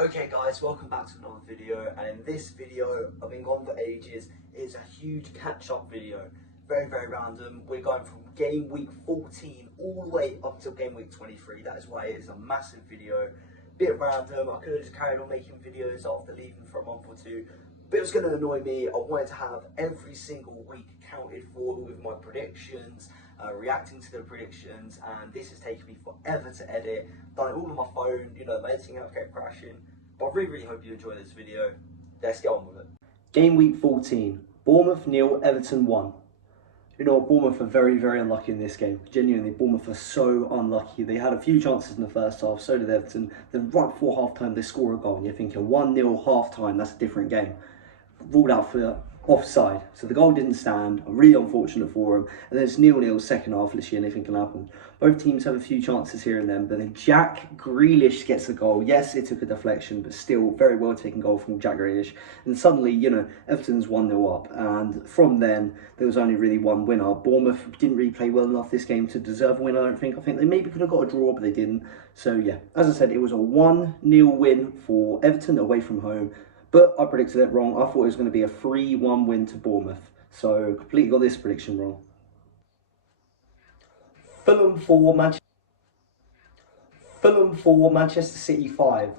Okay guys, welcome back to another video, and in this video, I've been gone for ages, it's a huge catch-up video. Very random. We're going from game week 14 all the way up till game week 23. That is why it is a massive video. Bit random. I could have just carried on making videos after leaving for a month or two, but it was going to annoy me. I wanted to have every single week accounted for with my predictions, reacting to the predictions, and this has taken me forever to edit. Done it all on my phone, you know, my editing app kept crashing. But I really hope you enjoy this video. Let's get on with it. Game week 14, Bournemouth 0, Everton 1. You know, Bournemouth are very unlucky in this game. Genuinely, Bournemouth are so unlucky. They had a few chances in the first half, so did Everton. Then right before half-time, they score a goal, and you're thinking 1-0 half-time, that's a different game. Ruled out for offside, so the goal didn't stand. Really unfortunate for them. And then it's 0-0 second half, literally anything can happen. Both teams have a few chances here and then, but then Jack Grealish gets a goal. Yes, it took a deflection, but still very well taken goal from Jack Grealish. And suddenly, you know, Everton's 1-0 up, and from then there was only really one winner. Bournemouth didn't really play well enough this game to deserve a win, I don't think. I think they maybe could have got a draw, but they didn't. So yeah, as I said, it was a 1-0 win for Everton away from home. But I predicted it wrong. I thought it was going to be a 3-1 win to Bournemouth. So completely got this prediction wrong. Fulham 4, Manchester City 5.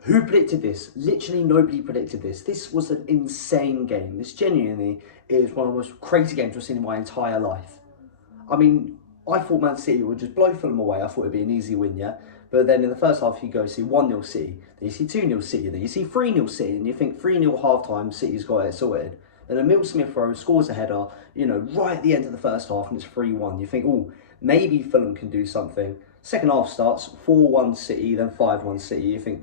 Who predicted this? Literally nobody predicted this. This was an insane game. This genuinely is one of the most crazy games I've seen in my entire life. I mean, I thought Man City would just blow Fulham away. I thought it'd be an easy win, yeah? But then in the first half, you go see 1-0 City, then you see 2-0 City, then you see 3-0 City, and you think 3-0 half-time, City's got it sorted. Then Emil Smith-Rowe scores a header, you know, right at the end of the first half, and it's 3-1. You think, oh, maybe Fulham can do something. Second half starts, 4-1 City, then 5-1 City. You think,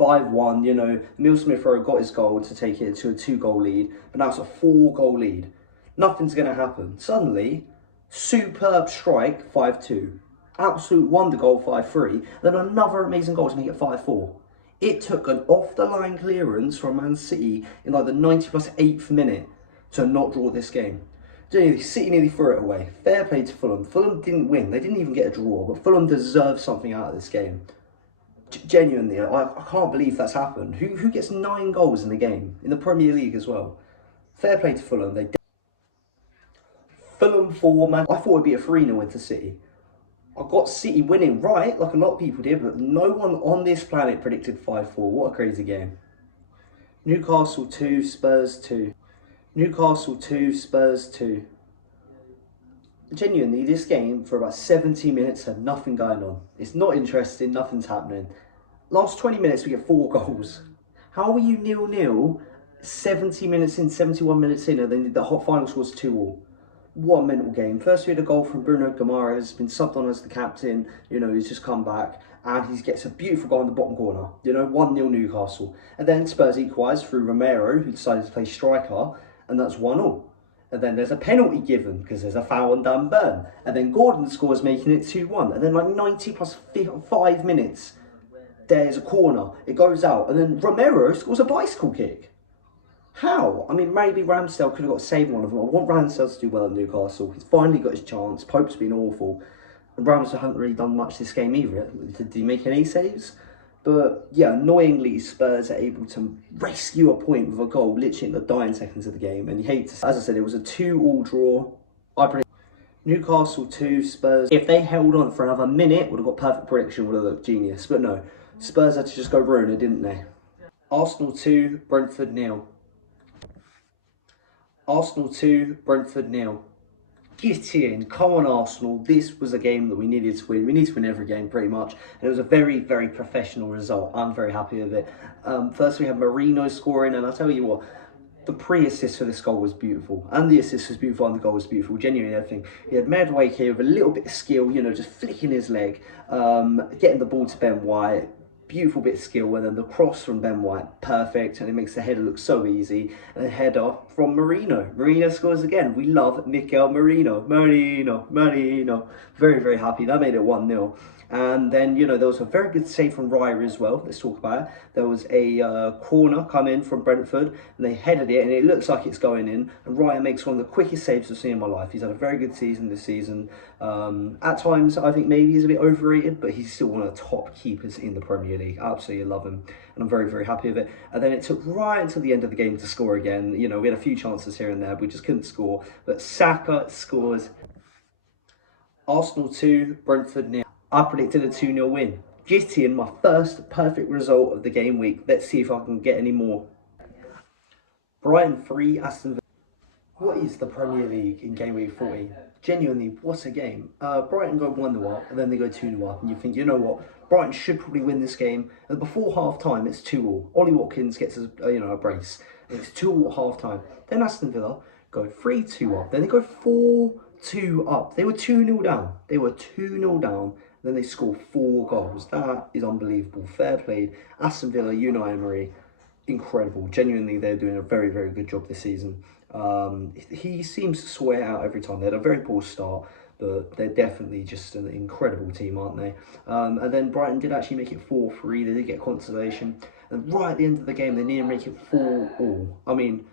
5-1, you know, Emil Smith-Rowe got his goal to take it to a 2-goal lead, but now it's a 4-goal lead. Nothing's going to happen. Suddenly, superb strike, 5-2. Absolute wonder goal, 5-3. Then another amazing goal to make it 5-4. It took an off-the-line clearance from Man City in like the 90+8th minute to not draw this game. City nearly threw it away. Fair play to Fulham. Fulham didn't win. They didn't even get a draw, but Fulham deserved something out of this game. Genuinely, I can't believe that's happened. Who gets 9 goals in the game? In the Premier League as well. Fair play to Fulham. Fulham 4, man. I thought it would be a 3-0 win to City. I got City winning right, like a lot of people did, but no one on this planet predicted 5-4. What a crazy game. Newcastle 2, Spurs 2. Newcastle 2, Spurs 2. Genuinely, this game for about 70 minutes had nothing going on. It's not interesting, nothing's happening. Last 20 minutes we get 4 goals. How are you 0-0, 70 minutes in, 71 minutes in, and then the hot final score's 2-2? What a mental game. First we had a goal from Bruno Guimaraes, been subbed on as the captain, you know, he's just come back, and he gets a beautiful goal in the bottom corner, you know, 1-0 Newcastle. And then Spurs equalise through Romero, who decided to play striker, and that's 1-1. And then there's a penalty given, because there's a foul on Dan Burn. And then Gordon scores, making it 2-1. And then like 90+5 minutes, there's a corner, it goes out, and then Romero scores a bicycle kick. How? I mean, maybe Ramsdale could have got saved one of them. I want Ramsdale to do well at Newcastle. He's finally got his chance. Pope's been awful. And Ramsdale hasn't really done much this game either. Did he make any saves? But yeah, annoyingly, Spurs are able to rescue a point with a goal literally in the dying seconds of the game. And you hate to, as I said, it was a 2-2 draw. I predict Newcastle 2, Spurs. If they held on for another minute, would have got perfect prediction, would have looked genius. But no, Spurs had to just go ruin it, didn't they? Arsenal 2, Brentford 0. Arsenal 2, Brentford 0. Get in, come on Arsenal. This was a game that we needed to win. We need to win every game pretty much. And it was a very professional result. I'm very happy with it. First we had Marino scoring, and I'll tell you what, the pre-assist for this goal was beautiful. And the assist was beautiful, and the goal was beautiful. Genuinely, I think he had made way here with a little bit of skill, you know, just flicking his leg, getting the ball to Ben White. Beautiful bit of skill, and then the cross from Ben White, perfect, and it makes the header look so easy. And a header from Marino. Marino scores again. We love Mikel Marino. Marino. Very happy. That made it 1-0. And then, you know, there was a very good save from Raya as well. Let's talk about it. There was a corner come in from Brentford, and they headed it, and it looks like it's going in. And Raya makes one of the quickest saves I've seen in my life. He's had a very good season this season. At times, I think maybe he's a bit overrated, but he's still one of the top keepers in the Premier League. Absolutely love him, and I'm very, very happy with it. And then it took right until the end of the game to score again. You know, we had a few chances here and there, but we just couldn't score. But Saka scores. Arsenal 2, Brentford 0. I predicted a 2-0 win. Glitchy in my first perfect result of the game week. Let's see if I can get any more. Brighton 3, Aston Villa. What is the Premier League in game week 14? Genuinely, what a game. Brighton go 1-0 up, and then they go 2-0 up, and you think, you know what? Brighton should probably win this game. And before half-time, it's 2-2. Ollie Watkins gets a brace. And it's 2-2 at half-time. Then Aston Villa go 3-2 up. Then they go 4-2 up. They were 2-0 down. They were 2-0 down. Then they score 4 goals. That is unbelievable. Fair played. Aston Villa, Unai Emery, incredible. Genuinely, they're doing a very, very good job this season. He seems to swear out every time. They had a very poor start, but they're definitely just an incredible team, aren't they? And then Brighton did actually make it 4-3. They did get consolation. And right at the end of the game, they needed to make it 4-4. I mean,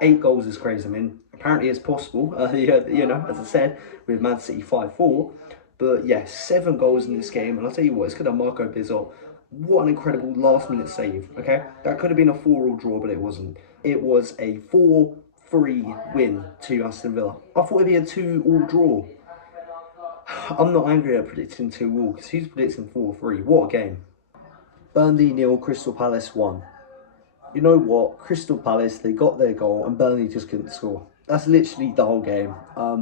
8 goals is crazy. I mean, apparently it's possible, you know, as I said, with Man City 5-4. But yeah, 7 goals in this game. And I'll tell you what, it's good at Marco Bizzot. What an incredible last-minute save, okay? That could have been a 4-4 draw, but it wasn't. It was a 4-3 win to Aston Villa. I thought it'd be a 2-2 draw. I'm not angry at predicting 2-2, because who's predicting 4-3? What a game. Burnley 0, Crystal Palace 1. You know what? Crystal Palace, they got their goal and Burnley just couldn't score. That's literally the whole game.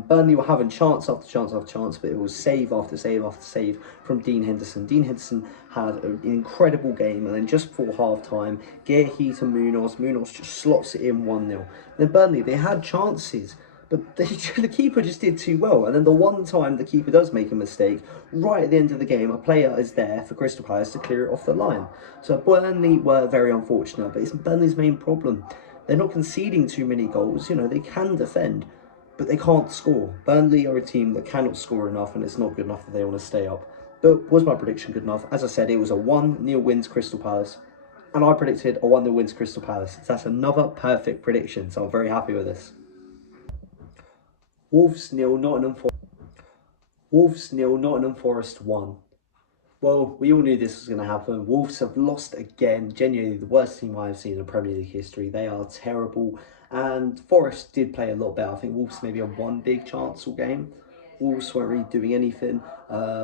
Burnley were having chance after chance after chance, but it was save after save after save from Dean Henderson. Dean Henderson had an incredible game, and then just before half-time, Guehi to Munoz. Munoz just slots it in 1-0. Then Burnley, they had chances, but the keeper just did too well. And then the one time the keeper does make a mistake, right at the end of the game, a player is there for Crystal Palace to clear it off the line. So Burnley were very unfortunate, but it's Burnley's main problem. They're not conceding too many goals. You know, they can defend, but they can't score. Burnley are a team that cannot score enough, and it's not good enough that they want to stay up. But was my prediction good enough? As I said, it was a 1-0 win to Crystal Palace, and I predicted a 1-0 win to Crystal Palace. So that's another perfect prediction, so I'm very happy with this. Wolves 0, Nottingham Forest. Wolves 0, Nottingham Forest 1. Well, we all knew this was going to happen. Wolves have lost again. Genuinely the worst team I've seen in Premier League history. They are terrible. And Forest did play a lot better. I think Wolves maybe had one big chance all game. Wolves weren't really doing anything.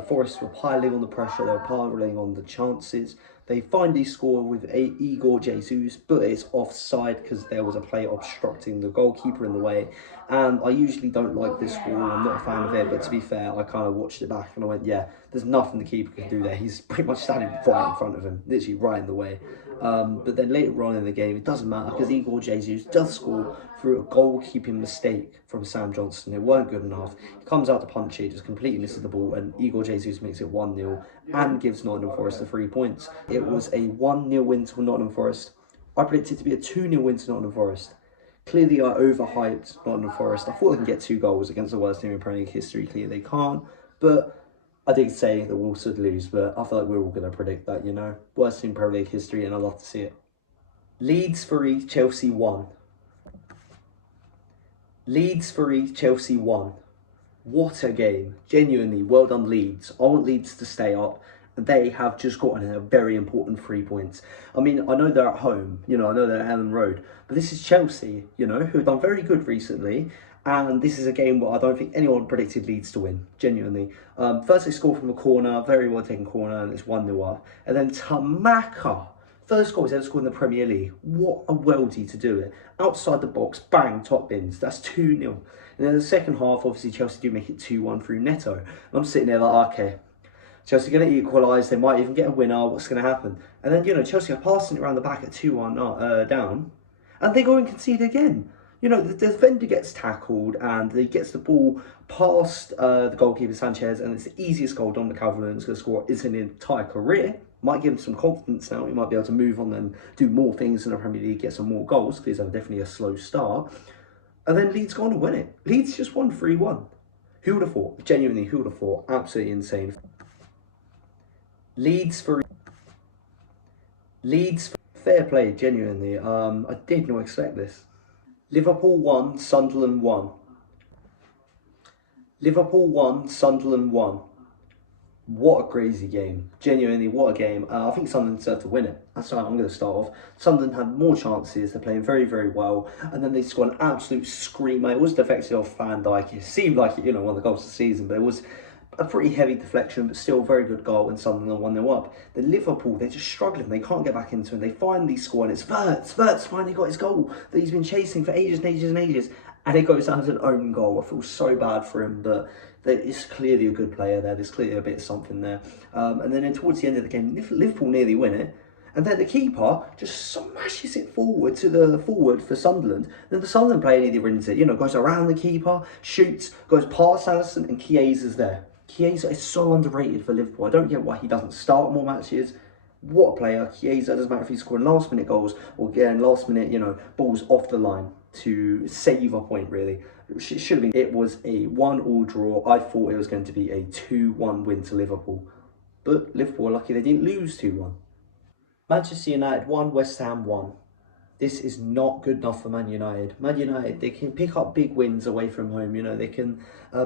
Forest were piling on the pressure. They were piling on the chances. They finally score with Igor Jesus, but it's offside because there was a player obstructing the goalkeeper in the way. And I usually don't like this rule. I'm not a fan of it, but to be fair, I kind of watched it back and I went, yeah, there's nothing the keeper can do there. He's pretty much standing right in front of him, literally right in the way. But then later on in the game, it doesn't matter because Igor Jesus does score through a goalkeeping mistake from Sam Johnson. It weren't good enough. He comes out to punch it, just completely misses the ball, and Igor Jesus makes it 1-0 and gives Nottingham Forest the 3 points. It was a 1-0 win to Nottingham Forest. I predicted it to be a 2-0 win to Nottingham Forest. Clearly, I overhyped Nottingham Forest. I thought they can get 2 goals against the worst team in Premier League history. Clearly, they can't. But I did say that Wolves would lose, but I feel like we're all going to predict that, you know. Worst team in Premier League history, and I'd love to see it. Leeds 3, Chelsea 1. Leeds 3, Chelsea 1. What a game. Genuinely, well done Leeds. I want Leeds to stay up, and they have just gotten a very important 3 points. I mean, I know they're at home, you know, I know they're at Ellen Road, but this is Chelsea, you know, who have done very good recently, and this is a game where I don't think anyone predicted Leeds to win, genuinely. First they score from a corner, very well taken corner, and it's 1-0 up. And then Tamaka, first goal he's ever scored in the Premier League. What a worldie to do it. Outside the box, bang, top bins. That's 2-0. And then the second half, obviously Chelsea do make it 2-1 through Neto. And I'm sitting there like, okay, Chelsea are going to equalise. They might even get a winner. What's going to happen? And then, you know, Chelsea are passing it around the back at 2-1 down. And they go and concede again. You know, the defender gets tackled and he gets the ball past the goalkeeper Sanchez, and it's the easiest goal Dominic Calvert-Lewin's going to score in his entire career. Might give him some confidence now. He might be able to move on and do more things in the Premier League, get some more goals, because he's had definitely a slow start. And then Leeds go on to win it. Leeds just won 3-1. Who would have thought? Genuinely, who would have thought? Absolutely insane. Leeds for fair play, genuinely. I did not expect this. Liverpool 1, Sunderland 1. Liverpool 1, Sunderland 1. What a crazy game. Genuinely, what a game. I think Sunderland deserved to win it. That's how I'm going to start off. Sunderland had more chances. They're playing very, very well. And then they scored an absolute screamer. It was defected off Van Dijk. It seemed like it, one of the goals of the season, but it was a pretty heavy deflection, but still a very good goal when Sunderland 1-0 up. Then Liverpool, they're just struggling. They can't get back into it. They finally score, and it's Wirtz finally got his goal that he's been chasing for ages and ages and ages. And it goes down to an own goal. I feel so bad for him, but it's clearly a good player there. There's clearly a bit of something there. And then towards the end of the game, Liverpool nearly win it. And then the keeper just smashes it forward to the forward for Sunderland. Then the Sunderland player nearly wins it. Goes around the keeper, shoots, goes past Alisson, and Chiesa's there. Chiesa is so underrated for Liverpool. I don't get why he doesn't start more matches. What a player. Chiesa, doesn't matter if he's scoring last minute goals or getting last minute, balls off the line to save a point, really. It should have been. It was a 1-1 draw. I thought it was going to be a 2-1 win to Liverpool. But Liverpool are lucky they didn't lose 2-1. Manchester United 1, West Ham 1. This is not good enough for Man United. Man United, they can pick up big wins away from home, they can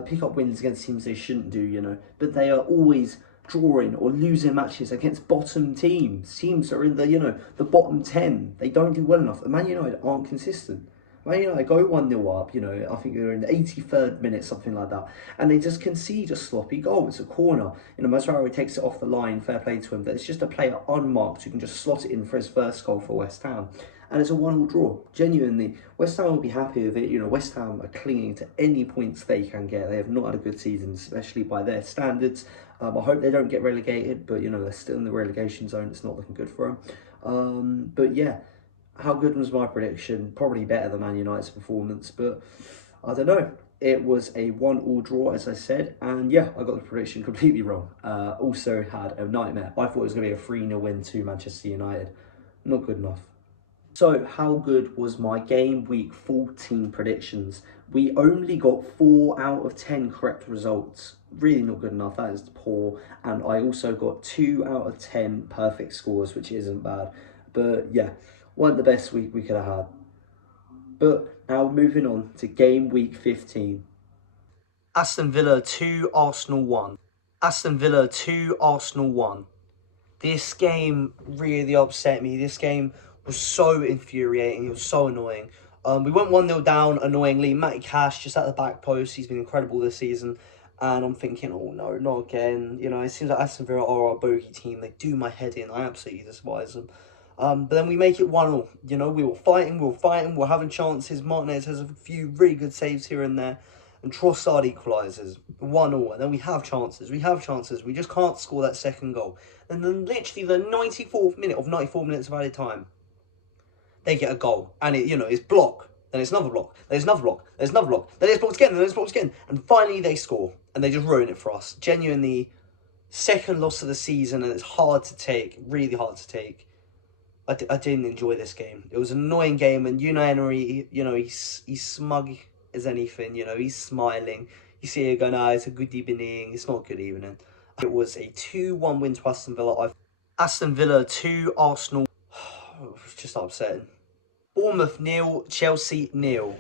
pick up wins against teams they shouldn't do, but they are always drawing or losing matches against bottom teams that are in the bottom 10. They don't do well enough. And Man United aren't consistent. Man United go 1-0 up, I think they're in the 83rd minute, something like that. And they just concede a sloppy goal. It's a corner. Masraoui takes it off the line, fair play to him. But it's just a player unmarked who can just slot it in for his first goal for West Ham. And it's a 1-1 draw. Genuinely, West Ham will be happy with it. West Ham are clinging to any points they can get. They have not had a good season, especially by their standards. I hope they don't get relegated, but, they're still in the relegation zone. It's not looking good for them. But, yeah. How good was my prediction? Probably better than Man United's performance, but I don't know. It was a 1-1 draw, as I said, and yeah, I got the prediction completely wrong. Also had a nightmare. I thought it was going to be a 3-0 win to Manchester United. Not good enough. So, how good was my game week 14 predictions? We only got 4 out of 10 correct results. Really not good enough. That is poor. And I also got 2 out of 10 perfect scores, which isn't bad. But yeah, weren't the best week we could have had. But now moving on to game week 15. Aston Villa 2, Arsenal 1. Aston Villa 2, Arsenal 1. This game really upset me. This game was so infuriating. It was so annoying. We went 1-0 down, annoyingly. Matty Cash just at the back post. He's been incredible this season. And I'm thinking, oh no, not again. It seems like Aston Villa are our bogey team. They do my head in. I absolutely despise them. But then we make it 1-1. We were fighting, we were having chances. Martinez has a few really good saves here and there. And Trossard equalises 1-1. And then we have chances. We just can't score that second goal. And then literally the 94th minute of 94 minutes of added time, they get a goal. And it's block. Then it's another block. There's another block. There's another block. Then it's blocked again. Then it's blocked again. And finally they score. And they just ruin it for us. Genuinely, second loss of the season. And it's hard to take. Really hard to take. I didn't enjoy this game. It was an annoying game, and Unai Emery, he's smug as anything. He's smiling. You see it going, it's a good evening. It's not a good evening. It was a 2-1 win to Aston Villa. Aston Villa 2, Arsenal. It was just upsetting. Bournemouth 0, Chelsea 0.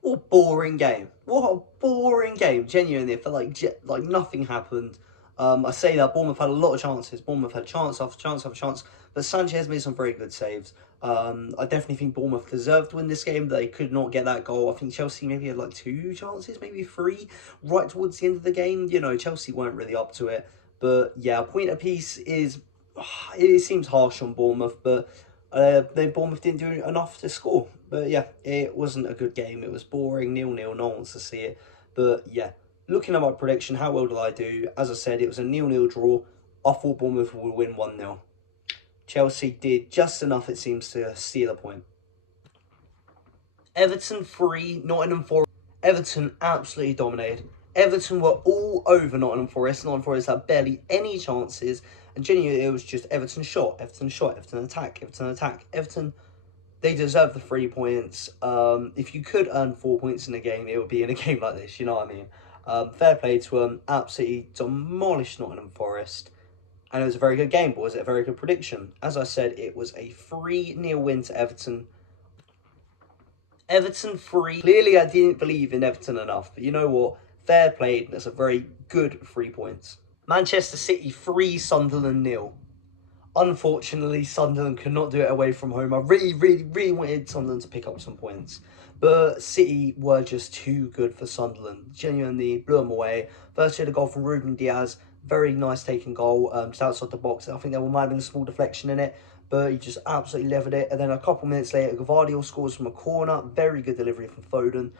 What a boring game. What a boring game. Genuinely, it felt like nothing happened. I say that Bournemouth had a lot of chances. Bournemouth had chance after chance after chance. But Sanchez made some very good saves. I definitely think Bournemouth deserved to win this game. They could not get that goal. I think Chelsea maybe had 2 chances, maybe 3, right towards the end of the game. Chelsea weren't really up to it. But yeah, a point apiece is... It seems harsh on Bournemouth, but Bournemouth didn't do enough to score. But yeah, it wasn't a good game. It was boring, 0-0. No one wants to see it. But yeah, looking at my prediction, how well did I do? As I said, it was a 0-0 draw. I thought Bournemouth would win 1-0. Chelsea did just enough, it seems, to steal a point. Everton 3, Nottingham 4. Everton absolutely dominated. Everton were all over Nottingham Forest. Nottingham Forest had barely any chances. And genuinely, it was just Everton shot, Everton shot, Everton attack, Everton attack. Everton, they deserve the 3 points. If you could earn 4 points in a game, it would be in a game like this, you know what I mean? Fair play to them. Absolutely demolished Nottingham Forest. And it was a very good game, but was it a very good prediction? As I said, it was a 3-0 win to Everton. Everton 3. Clearly, I didn't believe in Everton enough, but you know what? Fair play. That's a very good 3 points. Manchester City 3, Sunderland 0. Unfortunately, Sunderland could not do it away from home. I really wanted Sunderland to pick up some points. But City were just too good for Sunderland. Genuinely blew them away. First, you had a goal from Ruben Diaz. Very nice taking goal, just outside the box. I think there might have been a small deflection in it, but he just absolutely levered it. And then a couple minutes later, Gvardiol scores from a corner. Very good delivery from Foden.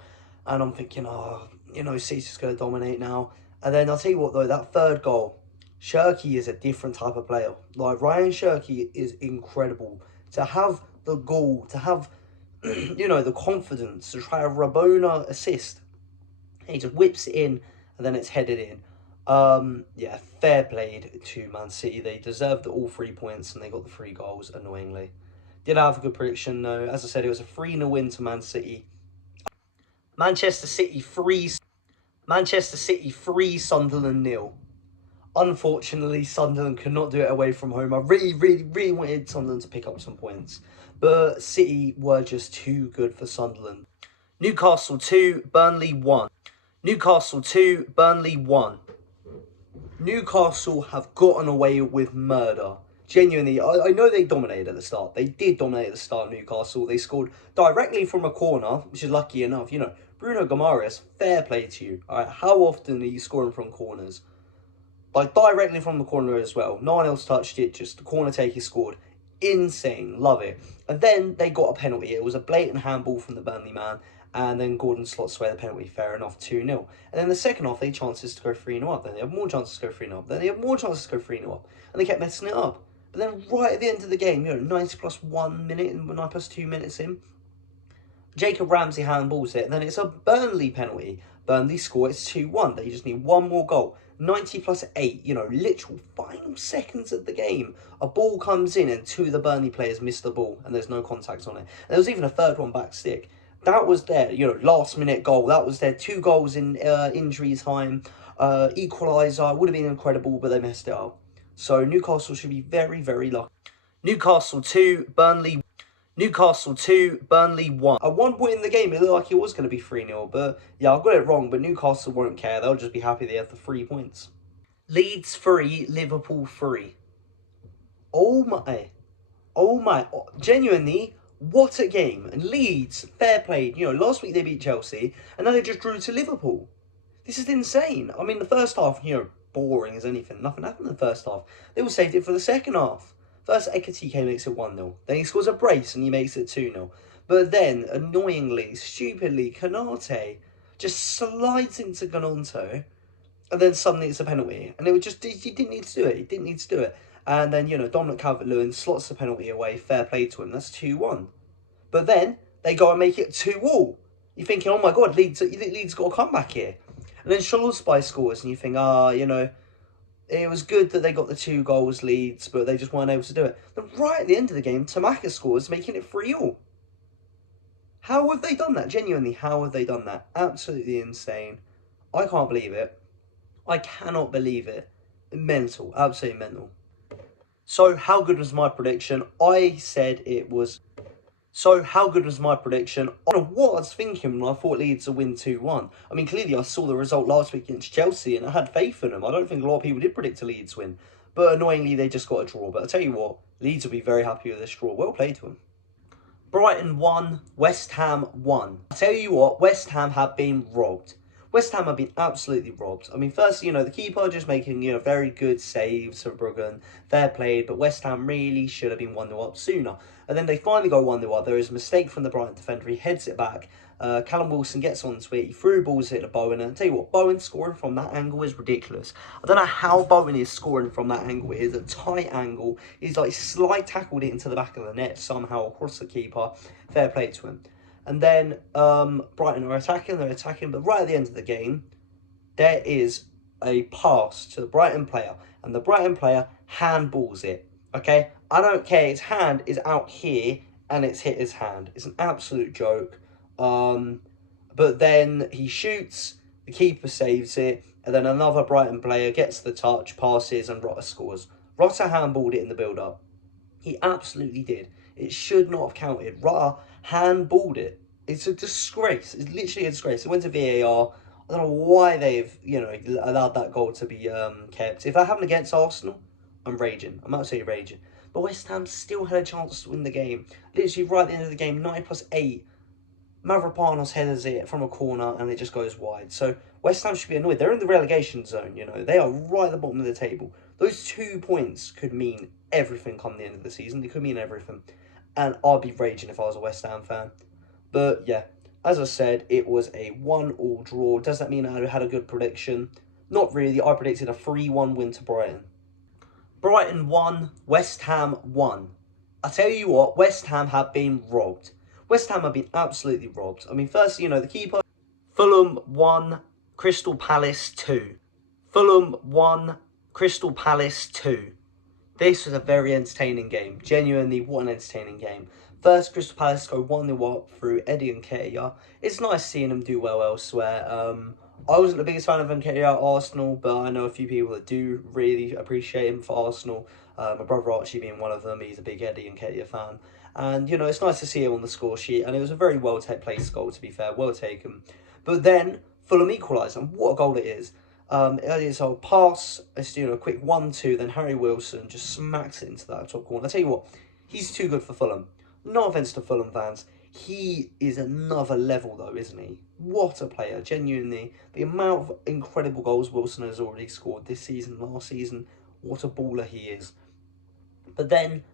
And I'm thinking, oh, you know, City's just going to dominate now. And then I'll tell you what, though, that third goal, Shirky is a different type of player. Like, Ryan Shirky is incredible. To have the goal, to have, you know, the confidence to try a Rabona assist. He just whips it in and then it's headed in. Yeah, fair played to Man City. They deserved all 3 points and they got the 3 goals, annoyingly. Did I have a good prediction? No. As I said, it was a 3-0 win to Man City. Manchester City 3, Sunderland 0. Unfortunately, Sunderland could not do it away from home. I really wanted Sunderland to pick up some points. But City were just too good for Sunderland. Newcastle 2, Burnley 1. Newcastle 2, Burnley 1. Newcastle have gotten away with murder. Genuinely, I know they dominated at the start. They did dominate at the start, Newcastle. They scored directly from a corner, which is lucky enough. You know, Bruno Guimaraes, fair play to you. All right, how often are you scoring from corners? Like, directly from the corner as well. No one else touched it, just the corner taker scored. Insane, love it. And then they got a penalty. It was a blatant handball from the Burnley man. And then Gordon slots away the penalty, fair enough, 2-0. And then the second half, they had chances to go 3-0 up. Then they had more chances to go 3-0 up. Then they had more chances to go 3-0 up. And they kept messing it up. But then right at the end of the game, you know, 90 plus 1 minute and 9 plus 2 minutes in, Jacob Ramsey handballs it. And then it's a Burnley penalty. Burnley score, it's 2-1. They just need one more goal. 90 plus 8, you know, literal final seconds of the game. A ball comes in and 2 of the Burnley players miss the ball and there's no contact on it. And there was even a third one back stick. That was their, you know, last minute goal. That was their 2 goals in injury time. Equaliser would have been incredible, but they messed it up. So Newcastle should be very, very lucky. Newcastle 2, Burnley 1. At one point in the game, it looked like it was going to be 3-0, but yeah, I got it wrong. But Newcastle won't care. They'll just be happy they have the 3 points. Leeds 3, Liverpool 3. Oh my, genuinely, what a game. And Leeds, fair play. You know, last week they beat Chelsea, and now they just drew to Liverpool. This is insane. I mean, the first half, you know, boring as anything. Nothing happened in the first half. They all saved it for the second half. First, Ekatike makes it 1-0. Then he scores a brace and he makes it 2-0. But then, annoyingly, stupidly, Konate just slides into Gnonto. And then suddenly it's a penalty. And it was just, he didn't need to do it. He didn't need to do it. And then, you know, Dominic Calvert-Lewin slots the penalty away. Fair play to him. That's 2-1. But then, they go and make it 2-2. You're thinking, oh my God, Leeds got a comeback here. And then Szoboszlai scores and you think, you know, it was good that they got the 2 goals Leeds, but they just weren't able to do it. Then right at the end of the game, Tamaka scores, making it 3-3. How have they done that? Genuinely, how have they done that? Absolutely insane. I can't believe it. I cannot believe it. Mental. Absolutely mental. So, how good was my prediction? I said it was... So, how good was my prediction? I don't know what I was thinking when I thought Leeds would win 2-1. I mean, clearly I saw the result last week against Chelsea and I had faith in them. I don't think a lot of people did predict a Leeds win. But annoyingly, they just got a draw. But I'll tell you what, Leeds will be very happy with this draw. Well played to them. Brighton 1, West Ham 1. I'll tell you what, West Ham have been robbed. West Ham have been absolutely robbed. I mean, first, you know, the keeper just making, you know, very good saves for Bruggen. Fair played, but West Ham really should have been 1-0 up sooner. And then they finally go 1-0 up. There is a mistake from the Brighton defender. He heads it back. Callum Wilson gets onto it. He threw balls at Bowen. And I'll tell you what, Bowen scoring from that angle is ridiculous. I don't know how Bowen is scoring from that angle. It is a tight angle. He's like slide tackled it into the back of the net somehow across the keeper. Fair play to him. And then Brighton are attacking, but right at the end of the game, there is a pass to the Brighton player, and the Brighton player handballs it, okay? I don't care, his hand is out here, and it's hit his hand. It's an absolute joke. But then he shoots, The keeper saves it, and then another Brighton player gets the touch, passes, and Rotter scores. Rotter handballed it in the build-up. He absolutely did. It should not have counted. Rutter handballed it. It's a disgrace. It's literally a disgrace. It went to VAR. I don't know why they've, allowed that goal to be kept. If that happened against Arsenal, I'm raging. I'm absolutely raging. But West Ham still had a chance to win the game. Literally right at the end of the game, 9+8. Mavropanos headers it from a corner and it just goes wide. So West Ham should be annoyed. They're in the relegation zone, They are right at the bottom of the table. Those 2 points could mean everything come the end of the season. It could mean everything. And I'd be raging if I was a West Ham fan. But yeah, as I said, it was a 1-1 draw. Does that mean I had a good prediction? Not really. I predicted a 3-1 win to Brighton. Brighton won, West Ham won. I tell you what, West Ham have been robbed. West Ham have been absolutely robbed. I mean, firstly, the keeper. Fulham 1, Crystal Palace 2. Fulham 1, Crystal Palace 2. This was a very entertaining game. Genuinely, what an entertaining game. First, Crystal Palace go 1-0 up through Eddie Nketiah. It's nice seeing them do well elsewhere. I wasn't the biggest fan of Nketiah at Arsenal, but I know a few people that do really appreciate him for Arsenal. My brother Archie being one of them. He's a big Eddie Nketiah fan. And, it's nice to see him on the score sheet. And it was a very well-placed goal, to be fair. Well taken. But then, Fulham equalised. And what a goal it is. It's a pass, it's a quick 1-2, then Harry Wilson just smacks it into that top corner. I tell you what, he's too good for Fulham. No offence to Fulham fans. He is another level though, isn't he? What a player, genuinely. The amount of incredible goals Wilson has already scored this season, last season, what a baller he is. But then,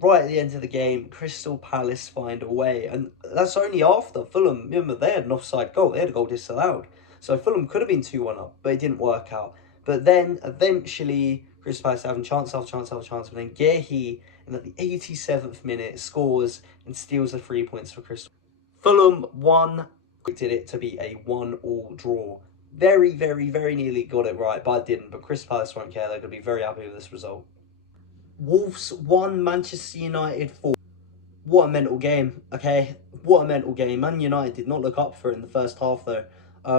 right at the end of the game, Crystal Palace find a way. And that's only after Fulham, remember, they had an offside goal. They had a goal disallowed. So Fulham could have been 2-1 up, but it didn't work out. But then, eventually, Crystal Palace having chance after chance after chance. But then Gehi, in the 87th minute, scores and steals the 3 points for Crystal. Fulham won. Predicted it to be a 1-1 draw. Very, very, very nearly got it right, but I didn't. But Crystal Palace won't care. They're going to be very happy with this result. Wolves won, Manchester United 4. What a mental game, okay? What a mental game. Man United did not look up for it in the first half, though.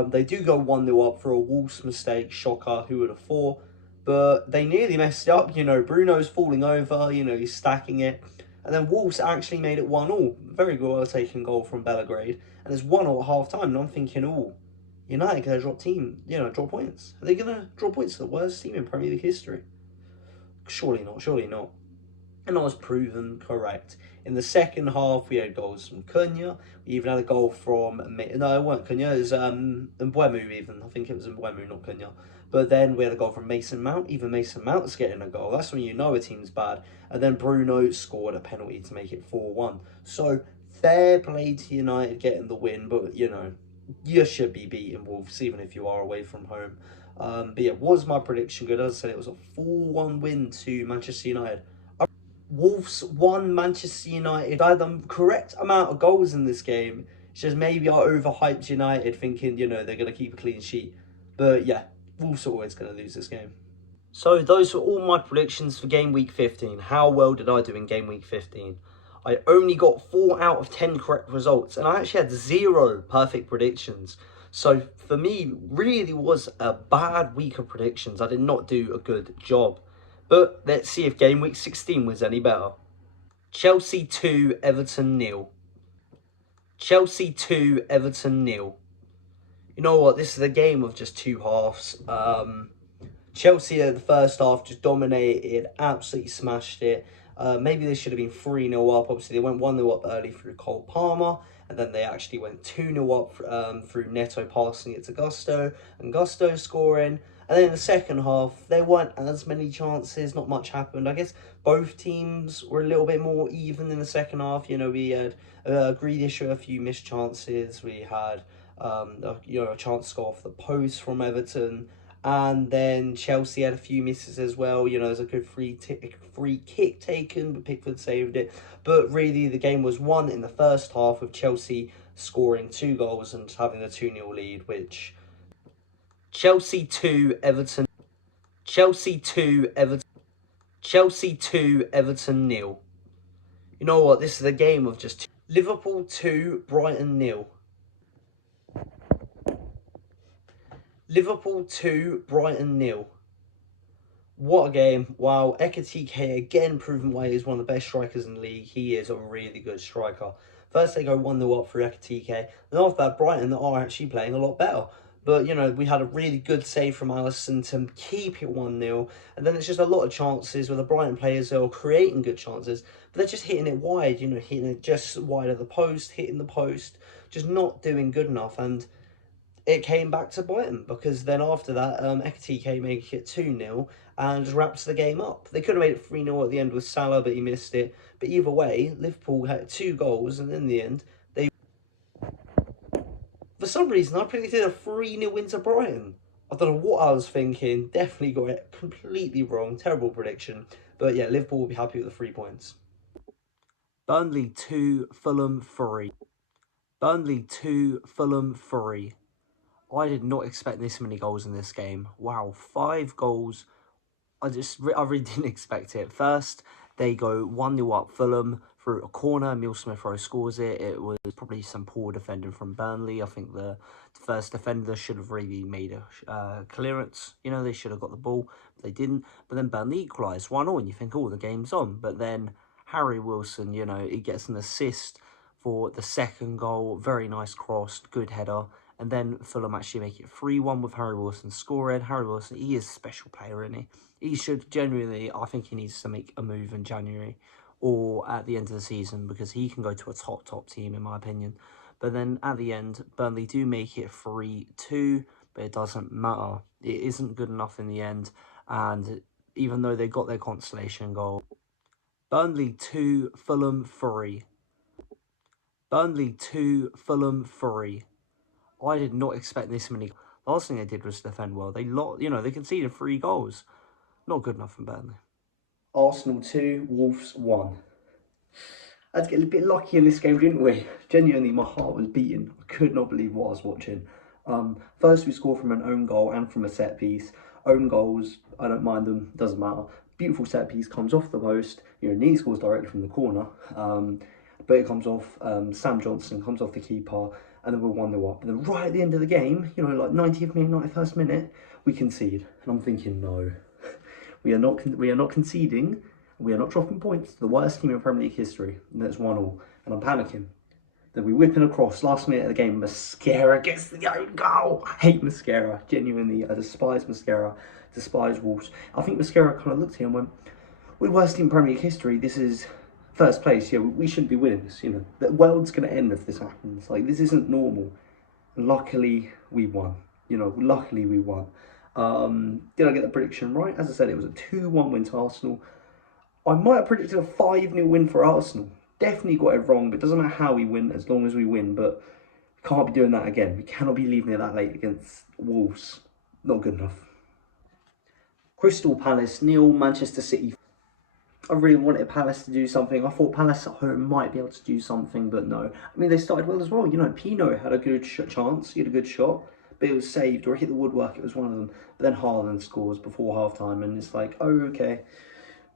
They do go 1-0 up for a Wolves mistake. Shocker, who would have thought? But they nearly messed it up. Bruno's falling over. He's stacking it. And then Wolves actually made it 1-1. Very well taken goal from Belgrade. And it's 1-1 at half-time. And I'm thinking, United going to drop points. Are they going to drop points to the worst team in Premier League history? Surely not, surely not. And I was proven correct. In the second half, we had goals from Cunha. We even had a goal from... No, it weren't Cunha. It was Mbeumo even. I think it was Mbeumo, not Cunha. But then we had a goal from Mason Mount. Even Mason Mount's getting a goal. That's when you know a team's bad. And then Bruno scored a penalty to make it 4-1. So, fair play to United getting the win. But, you should be beating Wolves, even if you are away from home. But yeah, was my prediction good? As I said, it was a 4-1 win to Manchester United. Wolves won, Manchester United. I had the correct amount of goals in this game. It's just maybe I overhyped United thinking, they're going to keep a clean sheet. But yeah, Wolves are always going to lose this game. So those were all my predictions for game week 15. How well did I do in game week 15? I only got 4 out of 10 correct results. And I actually had 0 perfect predictions. So for me, really was a bad week of predictions. I did not do a good job. But let's see if game week 16 was any better. Chelsea 2, Everton 0. Chelsea 2, Everton 0. You know what? This is a game of just 2 halves. Chelsea at the first half just dominated, absolutely smashed it. Maybe they should have been 3-0 up. Obviously, they went 1-0 up early through Cole Palmer. And then they actually went 2-0 up through Neto passing it to Gusto. And Gusto scoring. And then in the second half, there weren't as many chances. Not much happened. I guess both teams were a little bit more even in the second half. We had Grealish with a few missed chances. We had a chance to score off the post from Everton. And then Chelsea had a few misses as well. There's a good free kick taken, but Pickford saved it. But really, the game was won in the first half with Chelsea scoring 2 goals and having a 2-0 lead, which... Chelsea 2, Everton... Chelsea 2, Everton... Chelsea 2, Everton 0. You know what? This is a game of just 2. Liverpool 2, Brighton 0. Liverpool 2, Brighton 0. What a game. Wow, Ekitike again proving why he's one of the best strikers in the league. He is a really good striker. First they go 1-0 up for Ekitike. Then after that, Brighton are actually playing a lot better. But, you know, we had a really good save from Alisson to keep it 1-0. And then it's just a lot of chances where the Brighton players are creating good chances. But they're just hitting it wide, you know, hitting it just wide of the post, hitting the post. Just not doing good enough. And it came back to bite them because then after that, Ekitike made it 2-0 and just wraps the game up. They could have made it 3-0 at the end with Salah, but he missed it. But either way, Liverpool had 2 goals, and in the end, they. For some reason, I predicted a 3-0 win to Brighton. I don't know what I was thinking. Definitely got it completely wrong. Terrible prediction. But yeah, Liverpool will be happy with the 3 points. Burnley 2, Fulham 3. Burnley 2, Fulham 3. I did not expect this many goals in this game. Wow, 5 goals. I really didn't expect it. First, they go 1-0 up Fulham through a corner. Emil Smith-Rowe scores it. It was probably some poor defending from Burnley. I think the first defender should have really made a clearance. You know, they should have got the ball, but they didn't. But then Burnley equalised 1-0, and you think, oh, the game's on. But then Harry Wilson, you know, he gets an assist for the second goal. Very nice cross, good header. And then Fulham actually make it 3-1 with Harry Wilson scoring. Harry Wilson, he is a special player, isn't he? He should genuinely, I think he needs to make a move in January or at the end of the season because he can go to a top team, in my opinion. But then at the end, Burnley do make it 3-2, but it doesn't matter. It isn't good enough in the end. And even though they got their consolation goal, Burnley 2, Fulham 3. Burnley 2, Fulham 3. I did not expect this many. The last thing they did was defend well. They conceded 3 goals. Not good enough from Burnley. Arsenal 2, Wolves 1. I had to get a bit lucky in this game, didn't we? Genuinely, my heart was beating. I could not believe what I was watching. First, we scored from an own goal and from a set piece. Own goals, I don't mind them, doesn't matter. Beautiful set piece comes off the post. You know, Nee scores directly from the corner. But it comes off, Sam Johnson comes off the keeper, and then we're 1-0 up. And then right at the end of the game, you know, like 90th minute, 91st minute, we concede. And I'm thinking, no. We are not conceding. We are not dropping points to the worst team in Premier League history, and that's 1-1. And I'm panicking. Then we whip it across last minute of the game. Mascara gets the own goal. I hate Mascara. Genuinely, I despise Mascara. Despise Wolves. I think Mascara kind of looked at him and went, "We're the worst team in Premier League history. This is first place. Yeah, we shouldn't be winning this. You know, the world's gonna end if this happens. Like this isn't normal." And luckily, we won. You know, luckily we won. Did I get the prediction right? As I said, it was a 2-1 win to Arsenal. I might have predicted a 5-0 win for Arsenal. Definitely got it wrong, but it doesn't matter how we win as long as we win. But we can't be doing that again. We cannot be leaving it that late against Wolves. Not good enough. Crystal Palace 0, Manchester City. I really wanted Palace to do something. I thought Palace at home might be able to do something, but no. I mean, they started well as well. You know, Pino had a good chance. He had a good shot, but it was saved or hit the woodwork. It was one of them. But then Haaland scores before half-time, and it's like, oh, okay.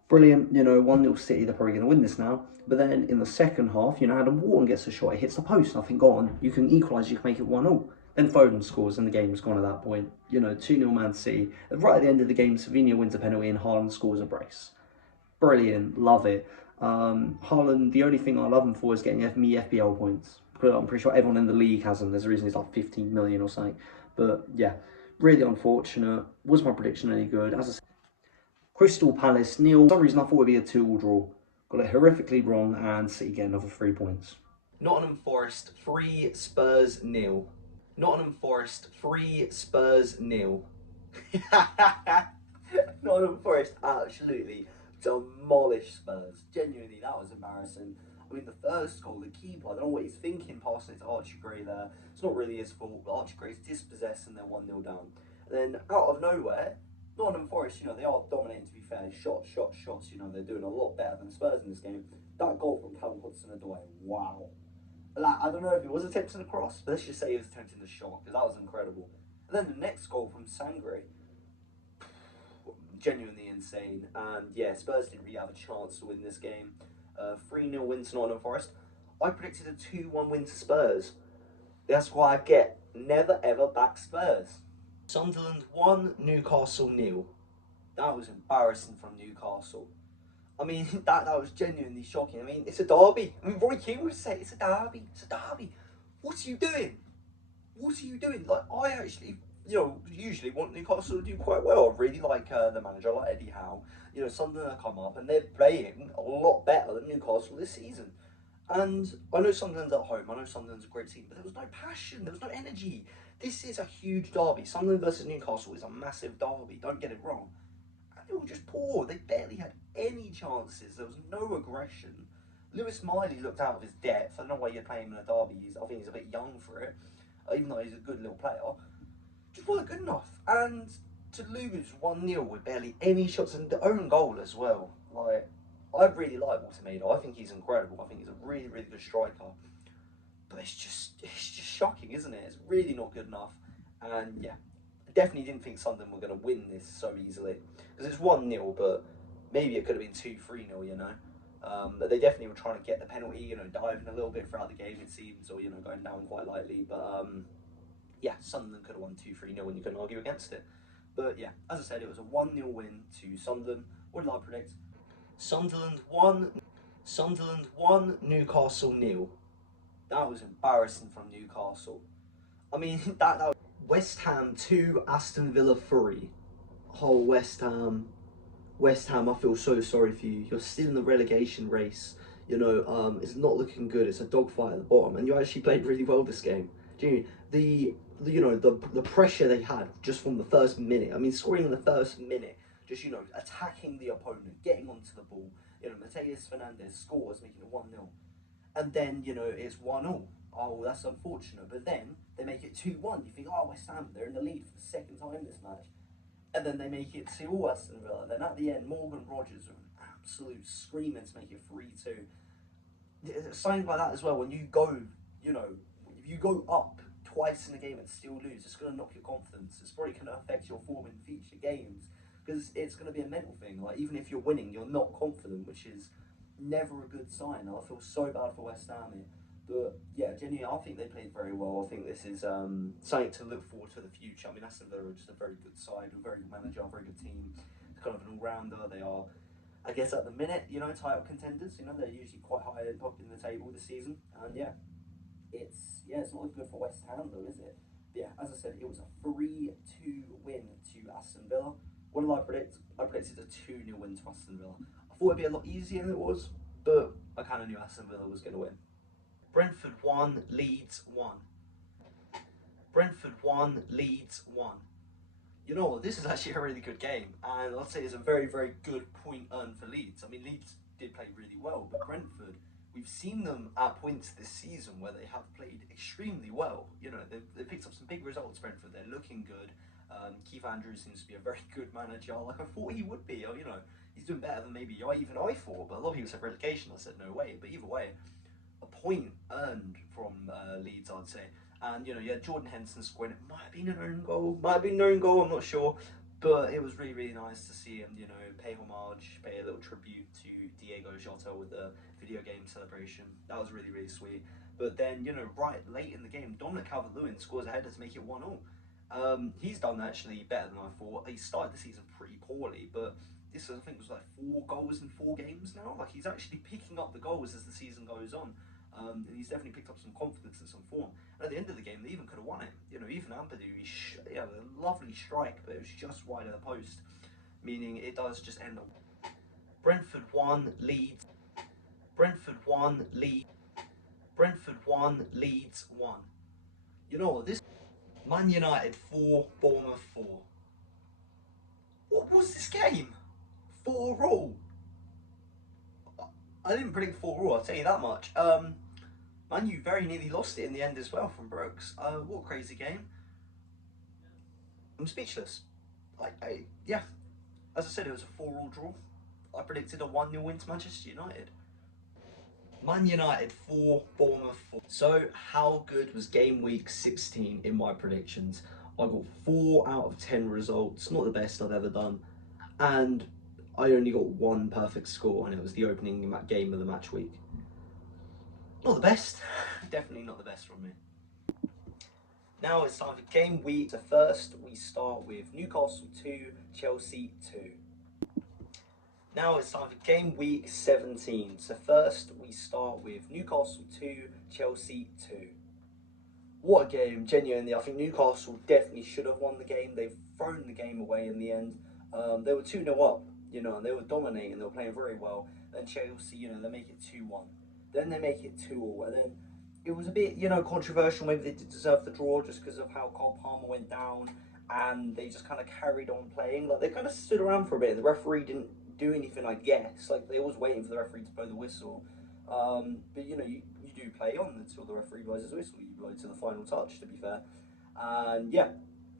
Brilliant, you know, 1-0 City, they're probably going to win this now. But then in the second half, you know, Adam Wharton gets a shot, it hits the post, and I think, go on, you can equalise, you can make it 1-0. Then Foden scores, and the game's gone at that point. You know, 2-0 Man City. Right at the end of the game, Savinho wins a penalty, and Haaland scores a brace. Brilliant, love it. Haaland, the only thing I love him for is getting me FPL points. I'm pretty sure everyone in the league has them. There's a reason he's like 15 million or something. But yeah, really unfortunate. Was my prediction any good? As I said, Crystal Palace 0. For some reason I thought it'd be a 2-all draw. Got it horrifically wrong, and City get another 3 points. Nottingham Forest 3, Spurs 0. Nottingham Forest 3, Spurs 0. Nottingham Forest absolutely demolished Spurs. Genuinely, that was embarrassing. I mean, the first goal, the keeper, I don't know what he's thinking passing it to Archie Gray there. It's not really his fault, but Archie Gray's dispossessed and they're 1-0 down. And then out of nowhere, Nottingham Forest, you know, they are dominating to be fair. Shots, you know, they're doing a lot better than Spurs in this game. That goal from Callum Hudson-Odoi, wow. Like, I don't know if it was attempting a cross, but let's just say he was attempting the shot, because that was incredible. And then the next goal from Sangre, genuinely insane. And yeah, Spurs didn't really have a chance to win this game. 3-0 win to Nottingham Forest. I predicted a 2-1 win to Spurs. That's why I get never ever back Spurs. Sunderland 1, Newcastle 0. That was embarrassing from Newcastle. I mean, that was genuinely shocking. I mean, it's a derby. I mean, Roy Keane would say it's a derby. It's a derby. What are you doing? What are you doing? Like, I actually, usually want Newcastle to do quite well. I really like the manager, like Eddie Howe. Sunderland have come up and they're playing a lot better than Newcastle this season. And I know Sunderland's at home. I know Sunderland's a great team, but there was no passion. There was no energy. This is a huge derby. Sunderland versus Newcastle is a massive derby. Don't get it wrong. And they were just poor. They barely had any chances. There was no aggression. Lewis Miley looked out of his depth. I don't know why you're playing him in a derby. I think he's a bit young for it, even though he's a good little player. Just weren't good enough. And to lose 1-0 with barely any shots and the own goal as well. Like, I really like Walter. I think he's incredible. I think he's a really, really good striker. But it's just shocking, isn't it? It's really not good enough. And yeah, I definitely didn't think Sunderland were going to win this so easily. Because it's 1-0, but maybe it could have been 2-3-0, But they definitely were trying to get the penalty, diving a little bit throughout the game, it seems, or, going down quite lightly. But yeah, Sunderland could have won 2-3-0 and you couldn't argue against it. But yeah, as I said, it was a 1-0 win to Sunderland. What did I predict? Sunderland 1, Newcastle 0. That was embarrassing from Newcastle. I mean, that was West Ham 2, Aston Villa 3. Oh, West Ham. West Ham, I feel so sorry for you. You're still in the relegation race. It's not looking good. It's a dogfight at the bottom, and you actually played really well this game. Jimmy, the pressure they had just from the first minute. I mean, scoring in the first minute, just attacking the opponent, getting onto the ball. Mateus Fernandes scores, making it 1-0, and then it's 1-0. Oh, that's unfortunate. But then they make it 2-1. You think, oh, West Ham, they're in the lead for the second time this match. And then they make it 2-all Aston Villa. Then at the end, Morgan Rogers with an absolute screamer to make it 3-2. Something like that as well. When you go, if you go up twice in a game and still lose, it's going to knock your confidence. It's probably going to affect your form in future games because it's going to be a mental thing. Like, even if you're winning, you're not confident, which is never a good sign. I feel so bad for West Ham here. But yeah, genuinely, I think they played very well. I think this is something to look forward to the future. I mean, Aston Villa are just a very good side, a very good manager, a very good team. It's kind of an all-rounder. They are, I guess, at the minute, title contenders. They're usually quite high up in the table this season. And yeah, it's not looking good for West Ham though, is it? But yeah, as I said, it was a 3-2 win to Aston Villa. What did I predict? I predicted a 2-0 win to Aston Villa. I thought it'd be a lot easier than it was, but I kind of knew Aston Villa was going to win. Brentford 1, Leeds 1. Brentford 1, Leeds 1. This is actually a really good game, and I'd say it's a very, very good point earned for Leeds. I mean, Leeds did play really well, but Brentford, we've seen them at points this season where they have played extremely well. They've picked up some big results, Brentford. They're looking good. Keith Andrews seems to be a very good manager, like I thought he would be. He's doing better than maybe even I thought, but a lot of people said relegation. I said no way, but either way, a point earned from Leeds, I'd say. And Jordan Henson scoring. It might have been an own goal, I'm not sure, but it was really, really nice to see him pay homage, pay a little tribute to Diego Jota with the video game celebration. That was really, really sweet. But then right late in the game, Dominic Calvert-Lewin scores a header to make it 1-1. He's done actually better than I thought. He started the season pretty poorly, but this I think was like 4 goals in 4 games now. Like, he's actually picking up the goals as the season goes on. And he's definitely picked up some confidence and some form. And at the end of the game, they even could have won it. Even Ampadu, he had a lovely strike, but it was just wide of the post, meaning it does just end up. Brentford 1, Leeds. Brentford 1, Leeds. Brentford 1, Leeds 1. This Man United 4, Bournemouth 4. What was this game? 4-all. I didn't predict 4-all, I'll tell you that much. Man U very nearly lost it in the end as well from Brooks. What a crazy game. I'm speechless. Yeah, as I said, it was a 4-all draw. I predicted a 1-0 win to Manchester United. Man United 4, Bournemouth 4. So, how good was game week 16 in my predictions? I got 4 out of 10 results, not the best I've ever done. And I only got 1 perfect score, and it was the opening game of the match week. Not the best. Definitely not the best from me. Now it's time for game week. So first we start with Newcastle 2, Chelsea 2. Now it's time for game week 17. So first we start with Newcastle 2, Chelsea 2. What a game, genuinely. I think Newcastle definitely should have won the game. They've thrown the game away in the end. They were 2-0 up, and they were dominating, they were playing very well. And Chelsea, they make it 2-1. Then they make it 2-all. And then it was a bit, controversial. Maybe they did deserve the draw just because of how Cole Palmer went down. And they just kind of carried on playing. Like, they kind of stood around for a bit. The referee didn't do anything, I guess. Like, they always waiting for the referee to blow the whistle. But you do play on until the referee blows his whistle. You blow to the final touch, to be fair. And yeah,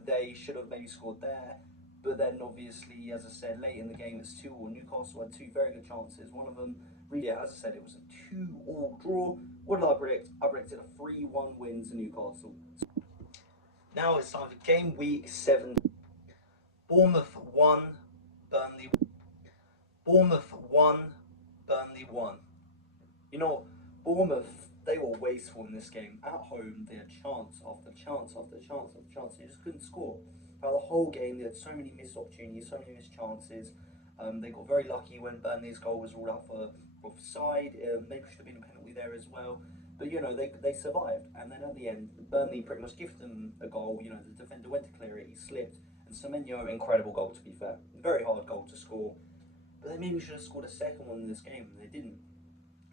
they should have maybe scored there. But then, obviously, as I said, late in the game, it's 2-all. Newcastle had two very good chances. One of them, really, as I said, it was a 2-all draw. What did I predict? I predicted a 3-1 win to Newcastle. Now it's time for game week 7. Bournemouth 1, Burnley 1, Burnley 1. Bournemouth, they were wasteful in this game. At home, they had chance after chance after chance after chance. They just couldn't score. Throughout the whole game, they had so many missed opportunities, so many missed chances. They got very lucky when Burnley's goal was ruled out for offside. Maybe should have been a penalty there as well. But, they survived. And then at the end, Burnley pretty much gifted them a goal. The defender went to clear it, he slipped. And Semenyo, incredible goal, to be fair. Very hard goal to score. But they maybe should have scored a second one in this game, and they didn't.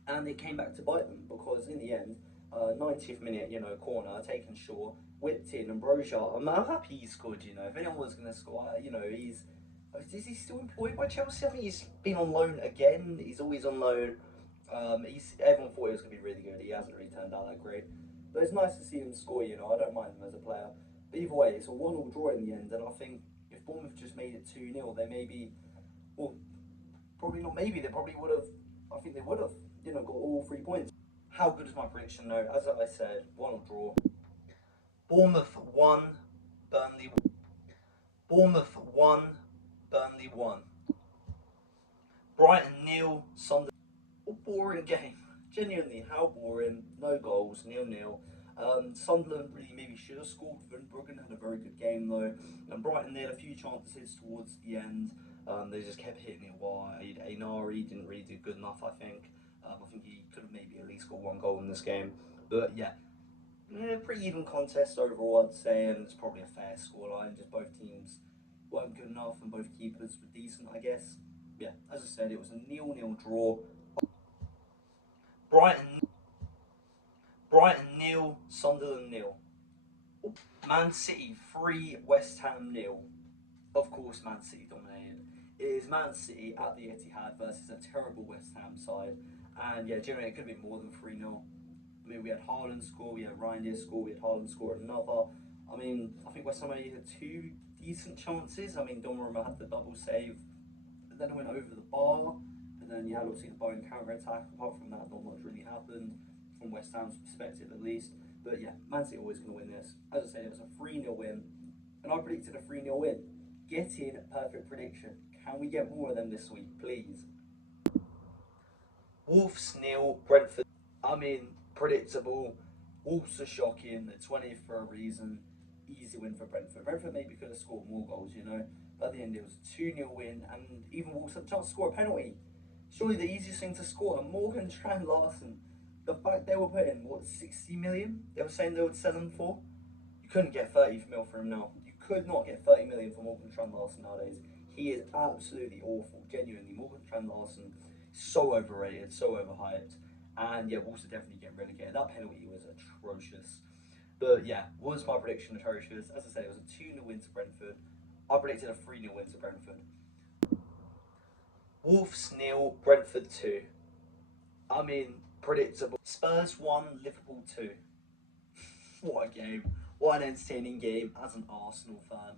And it came back to bite them, because in the end, 90th minute, corner, taken short, whipped in, and Broja, I'm happy he scored, If anyone was going to score, is he still employed by Chelsea? I think he's been on loan again. He's always on loan. Everyone thought he was going to be really good. He hasn't really turned out that great. But it's nice to see him score, I don't mind him as a player. But either way, it's a 1-all draw in the end, and I think if Bournemouth just made it 2-0, they maybe, well, probably not maybe, they probably would have, I think they would have, got all 3 points. How good is my prediction though? As I said, 1-all draw. Bournemouth 1, Burnley 1. Bournemouth 1, Burnley 1. Brighton 0, Sunderland. What boring game. Genuinely, how boring. No goals, 0-0. Sunderland really maybe should have scored. Bruggen had a very good game though. And Brighton, they had a few chances towards the end. They just kept hitting it wide. Ainari didn't really do good enough, I think. I think he could have maybe at least scored 1 goal in this game. But yeah, pretty even contest overall, I'd say, and it's probably a fair scoreline. Just both teams weren't good enough, and both keepers were decent, I guess. Yeah, as I said, it was a 0-0 draw. Brighton 0, Sunderland 0. Man City 3, West Ham 0. Of course, Man City dominated. It is Man City at the Etihad versus a terrible West Ham side. And yeah, generally it could have been more than 3-0. I mean, we had Haaland score, we had Reindeer score, we had Haaland score another. I mean, I think West Ham only had 2 decent chances. I mean, Donnarumma had the double save, but then it went over the bar. And then you had obviously the Bowen counter-attack. Apart from that, not much really happened, from West Ham's perspective at least. But yeah, Man City always going to win this. As I said, it was a 3-0 win. And I predicted a 3-0 win. Get in perfect prediction. Can we get more of them this week, please? Wolves 0, Brentford. I mean, predictable. Wolves are shocking. They're 20th for a reason. Easy win for Brentford. Brentford maybe could have scored more goals, But at the end, it was a 2-0 win, and even Wolves had a chance to score a penalty. Surely the easiest thing to score, and Morgan Strand Larson. The fact they were putting, 60 million? They were saying they would sell him for? You couldn't get 30 mil for him now. You could not get 30 million for Morgan Strand Larson nowadays. He is absolutely awful, genuinely. Morgan Strand Larson, so overrated, so overhyped. And yeah, Wolves are definitely getting relegated. That penalty was atrocious. But yeah, was my prediction atrocious? As I said, it was a 2-0 win to Brentford. I predicted a 3-0 win to Brentford. Wolves 0, Brentford 2. I mean, predictable. Spurs 1, Liverpool 2. What a game. What an entertaining game as an Arsenal fan.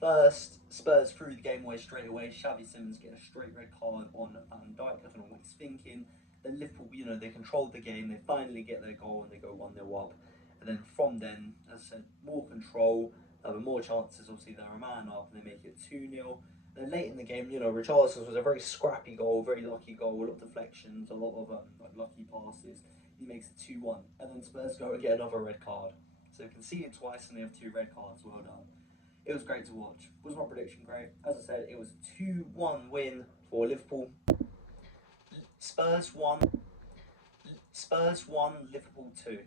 First, Spurs threw the game away straight away. Xavi Simons getting a straight red card on Van Dijk. I don't know what he's thinking. Then Liverpool, they controlled the game. They finally get their goal and they go 1-0 up. And then from then, as I said, more control. There were more chances. Obviously, they're a man up and they make it 2-0. Then late in the game, Richarlison's was a very scrappy goal, very lucky goal, a lot of deflections, a lot of lucky passes. He makes it 2-1. And then Spurs go and get another red card. So conceded twice and they have 2 red cards. Well done. It was great to watch. Was my prediction great? As I said, it was a 2-1 win for Liverpool. Spurs 1. Spurs 1, Liverpool 2.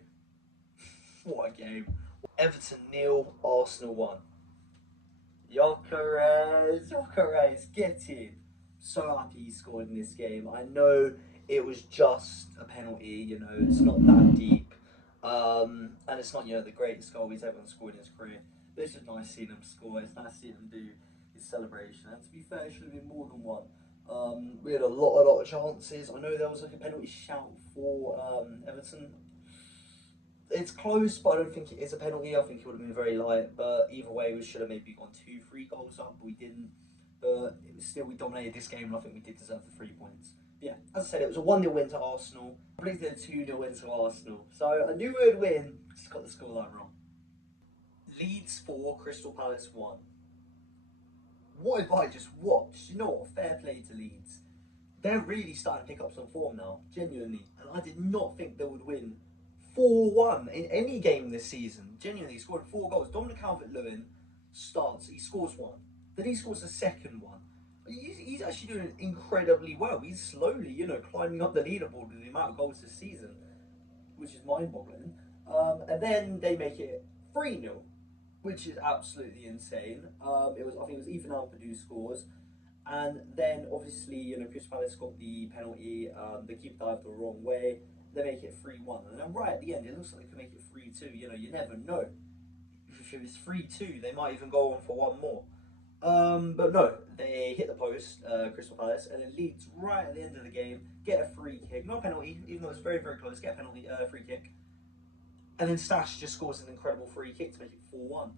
What a game. Everton 0, Arsenal 1. Gyökeres, get in. So happy he scored in this game. I know it was just a penalty, you know, it's not that deep. And it's not, you know, the greatest goal he's ever scored in his career. But it's just nice seeing him score. It's nice seeing him do his celebration. And to be fair, it should have been more than one. We had a lot of chances. I know there was like a penalty shout for Everton. It's close, but I don't think it is a penalty. I think it would have been very light. But either way, we should have maybe gone 2-3 goals up, but we didn't. But it was still, we dominated this game, and I think we did deserve the 3 points. But yeah, as I said, it was a 1-0 win to Arsenal. I predicted a 2-0 win to Arsenal. So I knew we would win, just got the scoreline wrong. Leeds 4, Crystal Palace 1. What have I just watched? You know what? Fair play to Leeds. They're really starting to pick up some form now, genuinely. And I did not think they would win 4-1 in any game this season. Genuinely, he scored 4 goals. Dominic Calvert-Lewin starts, he scores 1. Then he scores a second one. He's actually doing incredibly well. He's slowly, you know, climbing up the leaderboard with the amount of goals this season, which is mind-boggling. And then they make it 3-0, which is absolutely insane. I think it was Ethan Ampadu scores. And then, obviously, you know, Crystal Palace got the penalty. The keeper dived the wrong way. They make it 3-1. And then right at the end, it looks like they could make it 3-2. You know, you never know. If it was 3-2, they might even go on for one more. But no, they hit the post, Crystal Palace, and then Leeds right at the end of the game get a free kick, not a penalty, even though it's very, very close, get a penalty, free kick. And then Stash just scores an incredible free kick to make it 4-1.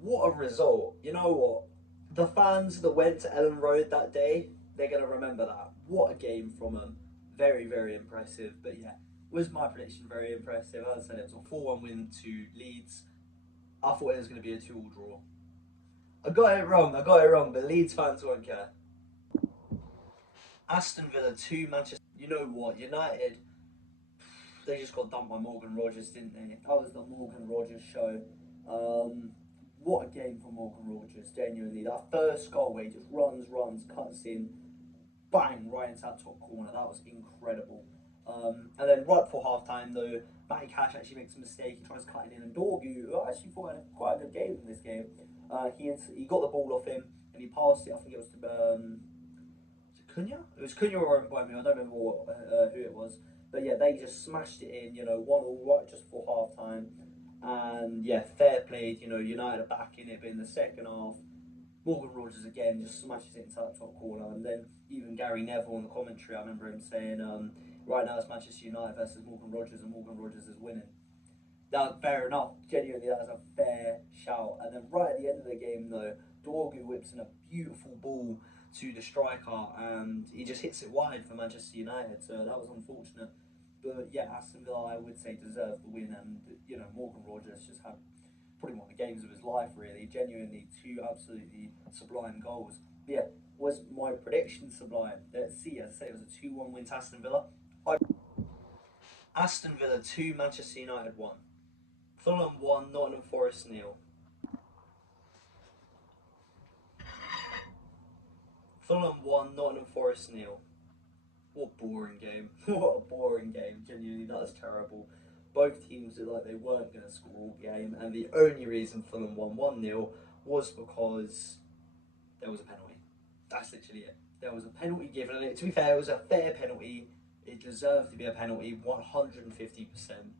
What a result. You know what? The fans that went to Ellen Road that day, they're going to remember that. What a game from them. Very, very impressive. But yeah, was my prediction very impressive. As I said, it was a 4-1 win to Leeds. I thought it was going to be a 2-2 draw. I got it wrong, but Leeds fans won't care. Aston Villa 2, Manchester. You know what? United, they just got dumped by Morgan Rogers, didn't they? That was the Morgan Rogers show. What a game for Morgan Rogers, genuinely. That first goal where he just runs, cuts in, bang, right into that top corner. That was incredible. And then right before half time, though, Matty Cash actually makes a mistake. He tries cutting in, and Dorgu, who I actually thought had quite a good game in this game, he got the ball off him and he passed it. I think it was to Cunha. It was Cunha or Mbeumo. I don't remember who it was, but yeah, they just smashed it in. You know, 1-1 right just before half time, and yeah, fair play. You know, United are back in it, but in the second half, Morgan Rogers again just smashes it into that top corner, and then even Gary Neville on the commentary, I remember him saying, right now it's Manchester United versus Morgan Rogers, and Morgan Rogers is winning. That fair enough. Genuinely, that was a fair shout. And then right at the end of the game, though, Dorgu whips in a beautiful ball to the striker, and he just hits it wide for Manchester United. So that was unfortunate. But yeah, Aston Villa, I would say, deserved the win, and you know, Morgan Rogers just had probably one of the games of his life. Really, genuinely, 2 absolutely sublime goals. But yeah, was my prediction sublime? Let's see. As I say, it was a 2-1 win to Aston Villa. Aston Villa 2, Manchester United 1. Fulham 1, Nottingham Forest 0. Fulham 1, Nottingham Forest 0. What a boring game. What a boring game. Genuinely, that was terrible. Both teams looked like they weren't going to score all game, and the only reason Fulham won 1-0 was because there was a penalty. That's literally it. There was a penalty given, and to be fair, it was a fair penalty. It deserved to be a penalty, 150%.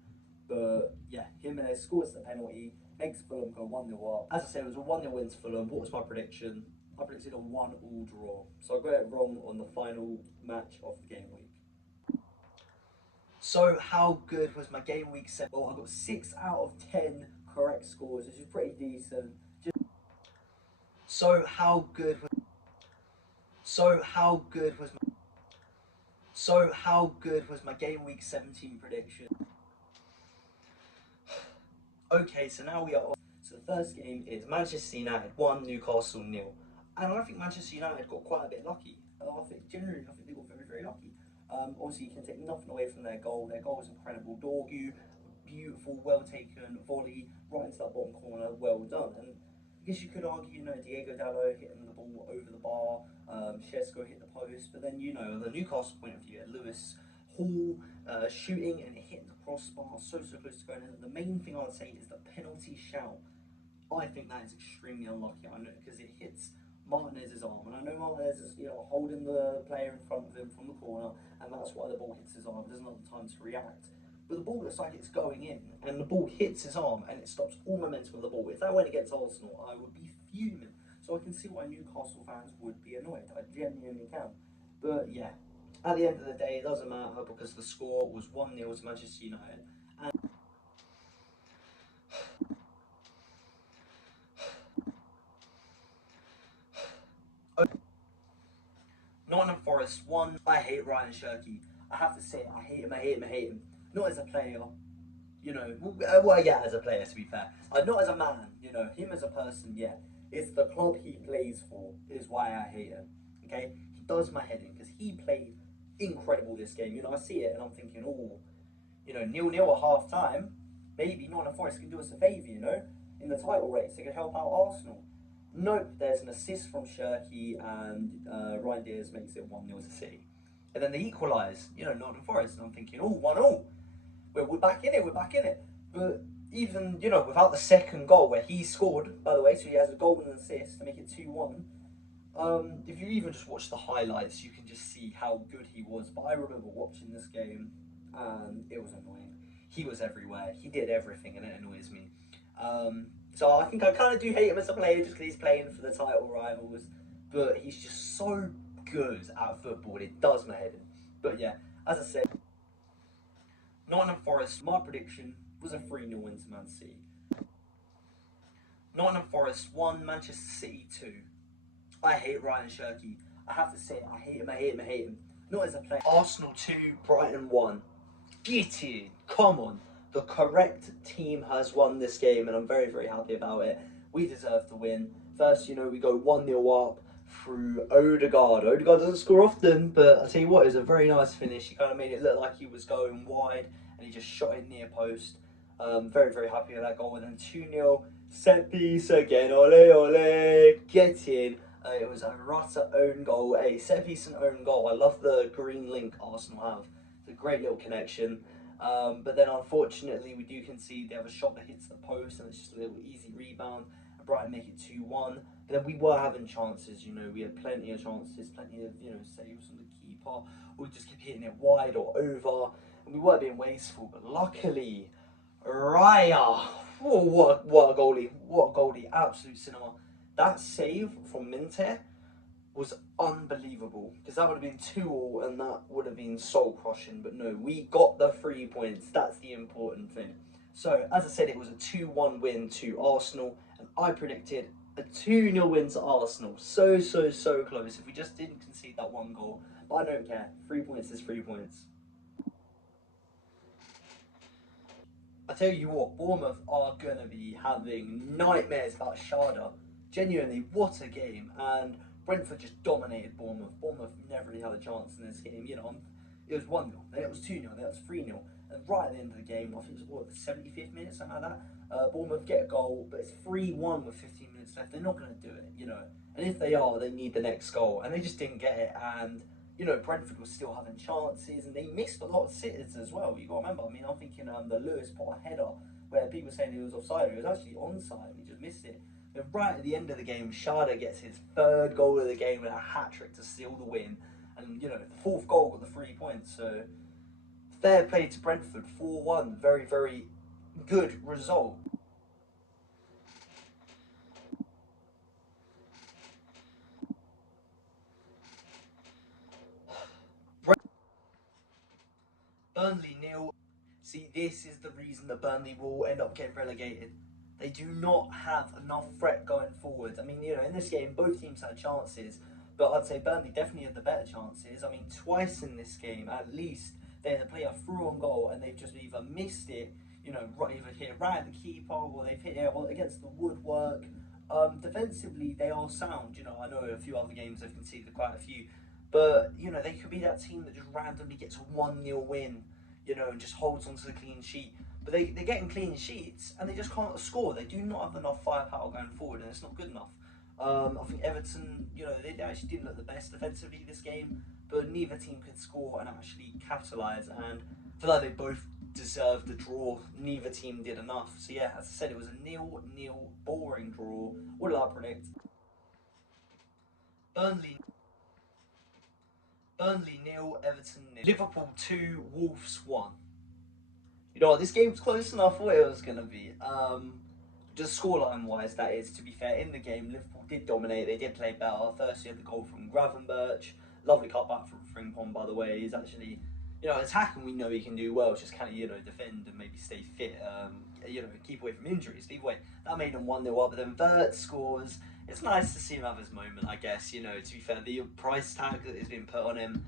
But yeah, Jimenez scores the penalty, makes Fulham go 1-0 up. As I said, it was a 1-0 win to Fulham. What was my prediction? I predicted a 1-1 draw. So I got it wrong on the final match of the game week. So how good was my game week 7? Well, I got 6 out of 10 correct scores, which is pretty decent. So how good was my game week 17 prediction? Okay, so now we are on. So the first game is Manchester United 1, Newcastle 0. And I think Manchester United got quite a bit lucky. I think they got very, very lucky. Obviously, you can take nothing away from their goal. Their goal was incredible. Dorgu beautiful, well taken volley right into that bottom corner. Well done. And I guess you could argue, Diego Dallo hitting the ball over the bar, Shesko hit the post, but then, the Newcastle point of view, Lewis Hall shooting and hitting the crossbar, so close to going in. The main thing I would say is the penalty shout. I think that is extremely unlucky. I know because it hits Martinez's arm, and I know Martinez is holding the player in front of him from the corner, and that's why the ball hits his arm. He doesn't have the time to react. But the ball looks like it's going in, and the ball hits his arm, and it stops all momentum of the ball. If that went against Arsenal, I would be fuming. So I can see why Newcastle fans would be annoyed. I genuinely can. But yeah, at the end of the day, it doesn't matter because the score was 1-0 to Manchester United. And Nottingham Forest 1. I hate Ryan Shirky. I have to say it. I hate him. I hate him. I hate him. Not as a player, well, yeah, as a player, to be fair. Not as a man, him as a person, yeah. It's the club he plays for is why I hate him, okay? He does my head in because he played incredible this game. I see it and I'm thinking, oh, 0-0 at half time. Maybe Nottingham Forest can do us a favour, in the title race. They can help out Arsenal. Nope, there's an assist from Shirky and Ryan Diaz makes it 1-0 to City. And then they equalise, Nottingham Forest. And I'm thinking, oh, 1-0. We're back in it. But even, without the second goal where he scored, by the way, so he has a goal and an assist to make it 2-1. If you even just watch the highlights, you can just see how good he was. But I remember watching this game and it was annoying. He was everywhere. He did everything and it annoys me. So I think I kind of do hate him as a player just because he's playing for the title rivals. But he's just so good at football. It does my head in. But yeah, as I said, Nottingham Forest, my prediction was a 3-0 win to Man City. Nottingham Forest 1, Manchester City 2. I hate Ryan Shirky. I have to say it. I hate him. I hate him. I hate him. Not as a player. Arsenal 2, Brighton 1. Get in. Come on. The correct team has won this game and I'm very, very happy about it. We deserve to win. First, we go 1-0 up through Odegaard. Odegaard doesn't score often, but I'll tell you what, it was a very nice finish. He kind of made it look like he was going wide and he just shot it near post. Very, very happy with that goal. And then 2-0, set piece again. Ole, ole, get in. It was a Rata own goal, a set piece and own goal. I love the green link Arsenal have. It's a great little connection. But then unfortunately we do concede. They have a shot that hits the post and it's just a little easy rebound. And Brighton make it 2-1. But then we were having chances, we had plenty of chances, plenty of, saves from the keeper. We just kept hitting it wide or over. And we weren't being wasteful. But luckily, Raya, what a goalie, absolute cinema. That save from Minter was unbelievable because that would have been 2-2 and that would have been soul crushing. But no, we got the 3 points. That's the important thing. So as I said, it was a 2-1 win to Arsenal, and I predicted a 2-0 win to Arsenal. So close. If we just didn't concede that one goal, but I don't care. 3 points is 3 points. I tell you what, Bournemouth are going to be having nightmares about Sharda. Genuinely, what a game. And Brentford just dominated Bournemouth. Bournemouth never really had a chance in this game. It was 1-0, then it was 2-0, then it was 3-0. And right at the end of the game, I think it was, the 75th minute, something like that, Bournemouth get a goal, but it's 3-1 with 15 minutes left. They're not going to do it, And if they are, they need the next goal. And they just didn't get it. And Brentford was still having chances, and they missed a lot of sitters as well. You got to remember. I mean, I'm thinking the Lewis put a header where people were saying he was offside. He was actually onside. He just missed it. And right at the end of the game, Sharda gets his 3rd goal of the game with a hat trick to seal the win. And the 4th goal got the 3 points. So fair play to Brentford. 4-1. Very, very good result. Burnley 0. See, this is the reason that Burnley will end up getting relegated. They do not have enough threat going forward. I mean, in this game, both teams had chances, but I'd say Burnley definitely had the better chances. I mean, twice in this game, at least, they had a player through on goal and they've just either missed it, either hit it right at the keeper or they've hit it against the woodwork. Defensively, they are sound. I know a few other games they've conceded quite a few, but they could be that team that just randomly gets a 1-0 win, and just holds onto the clean sheet. but they're getting clean sheets and they just can't score. They do not have enough firepower going forward, and it's not good enough. I think Everton, they actually didn't look the best defensively this game, but neither team could score and actually capitalise. And I feel like they both deserved the draw. Neither team did enough. So yeah, as I said, it was a 0-0 boring draw. What did I predict? Burnley Burnley 0, Everton 0. Liverpool 2, Wolves 1. You know what, this game's close enough for it was going to be. Just scoreline wise, that is, to be fair, in the game, Liverpool did dominate, they did play better. First, you had the goal from Gravenberch. Lovely cutback from Frimpong, by the way. He's actually, attacking, we know he can do well. It's just kind of, defend and maybe stay fit, keep away from injuries. Either way, that made him 1-0 up. But then Vert scores. It's nice to see him have his moment, I guess. To be fair, the price tag that has been put on him,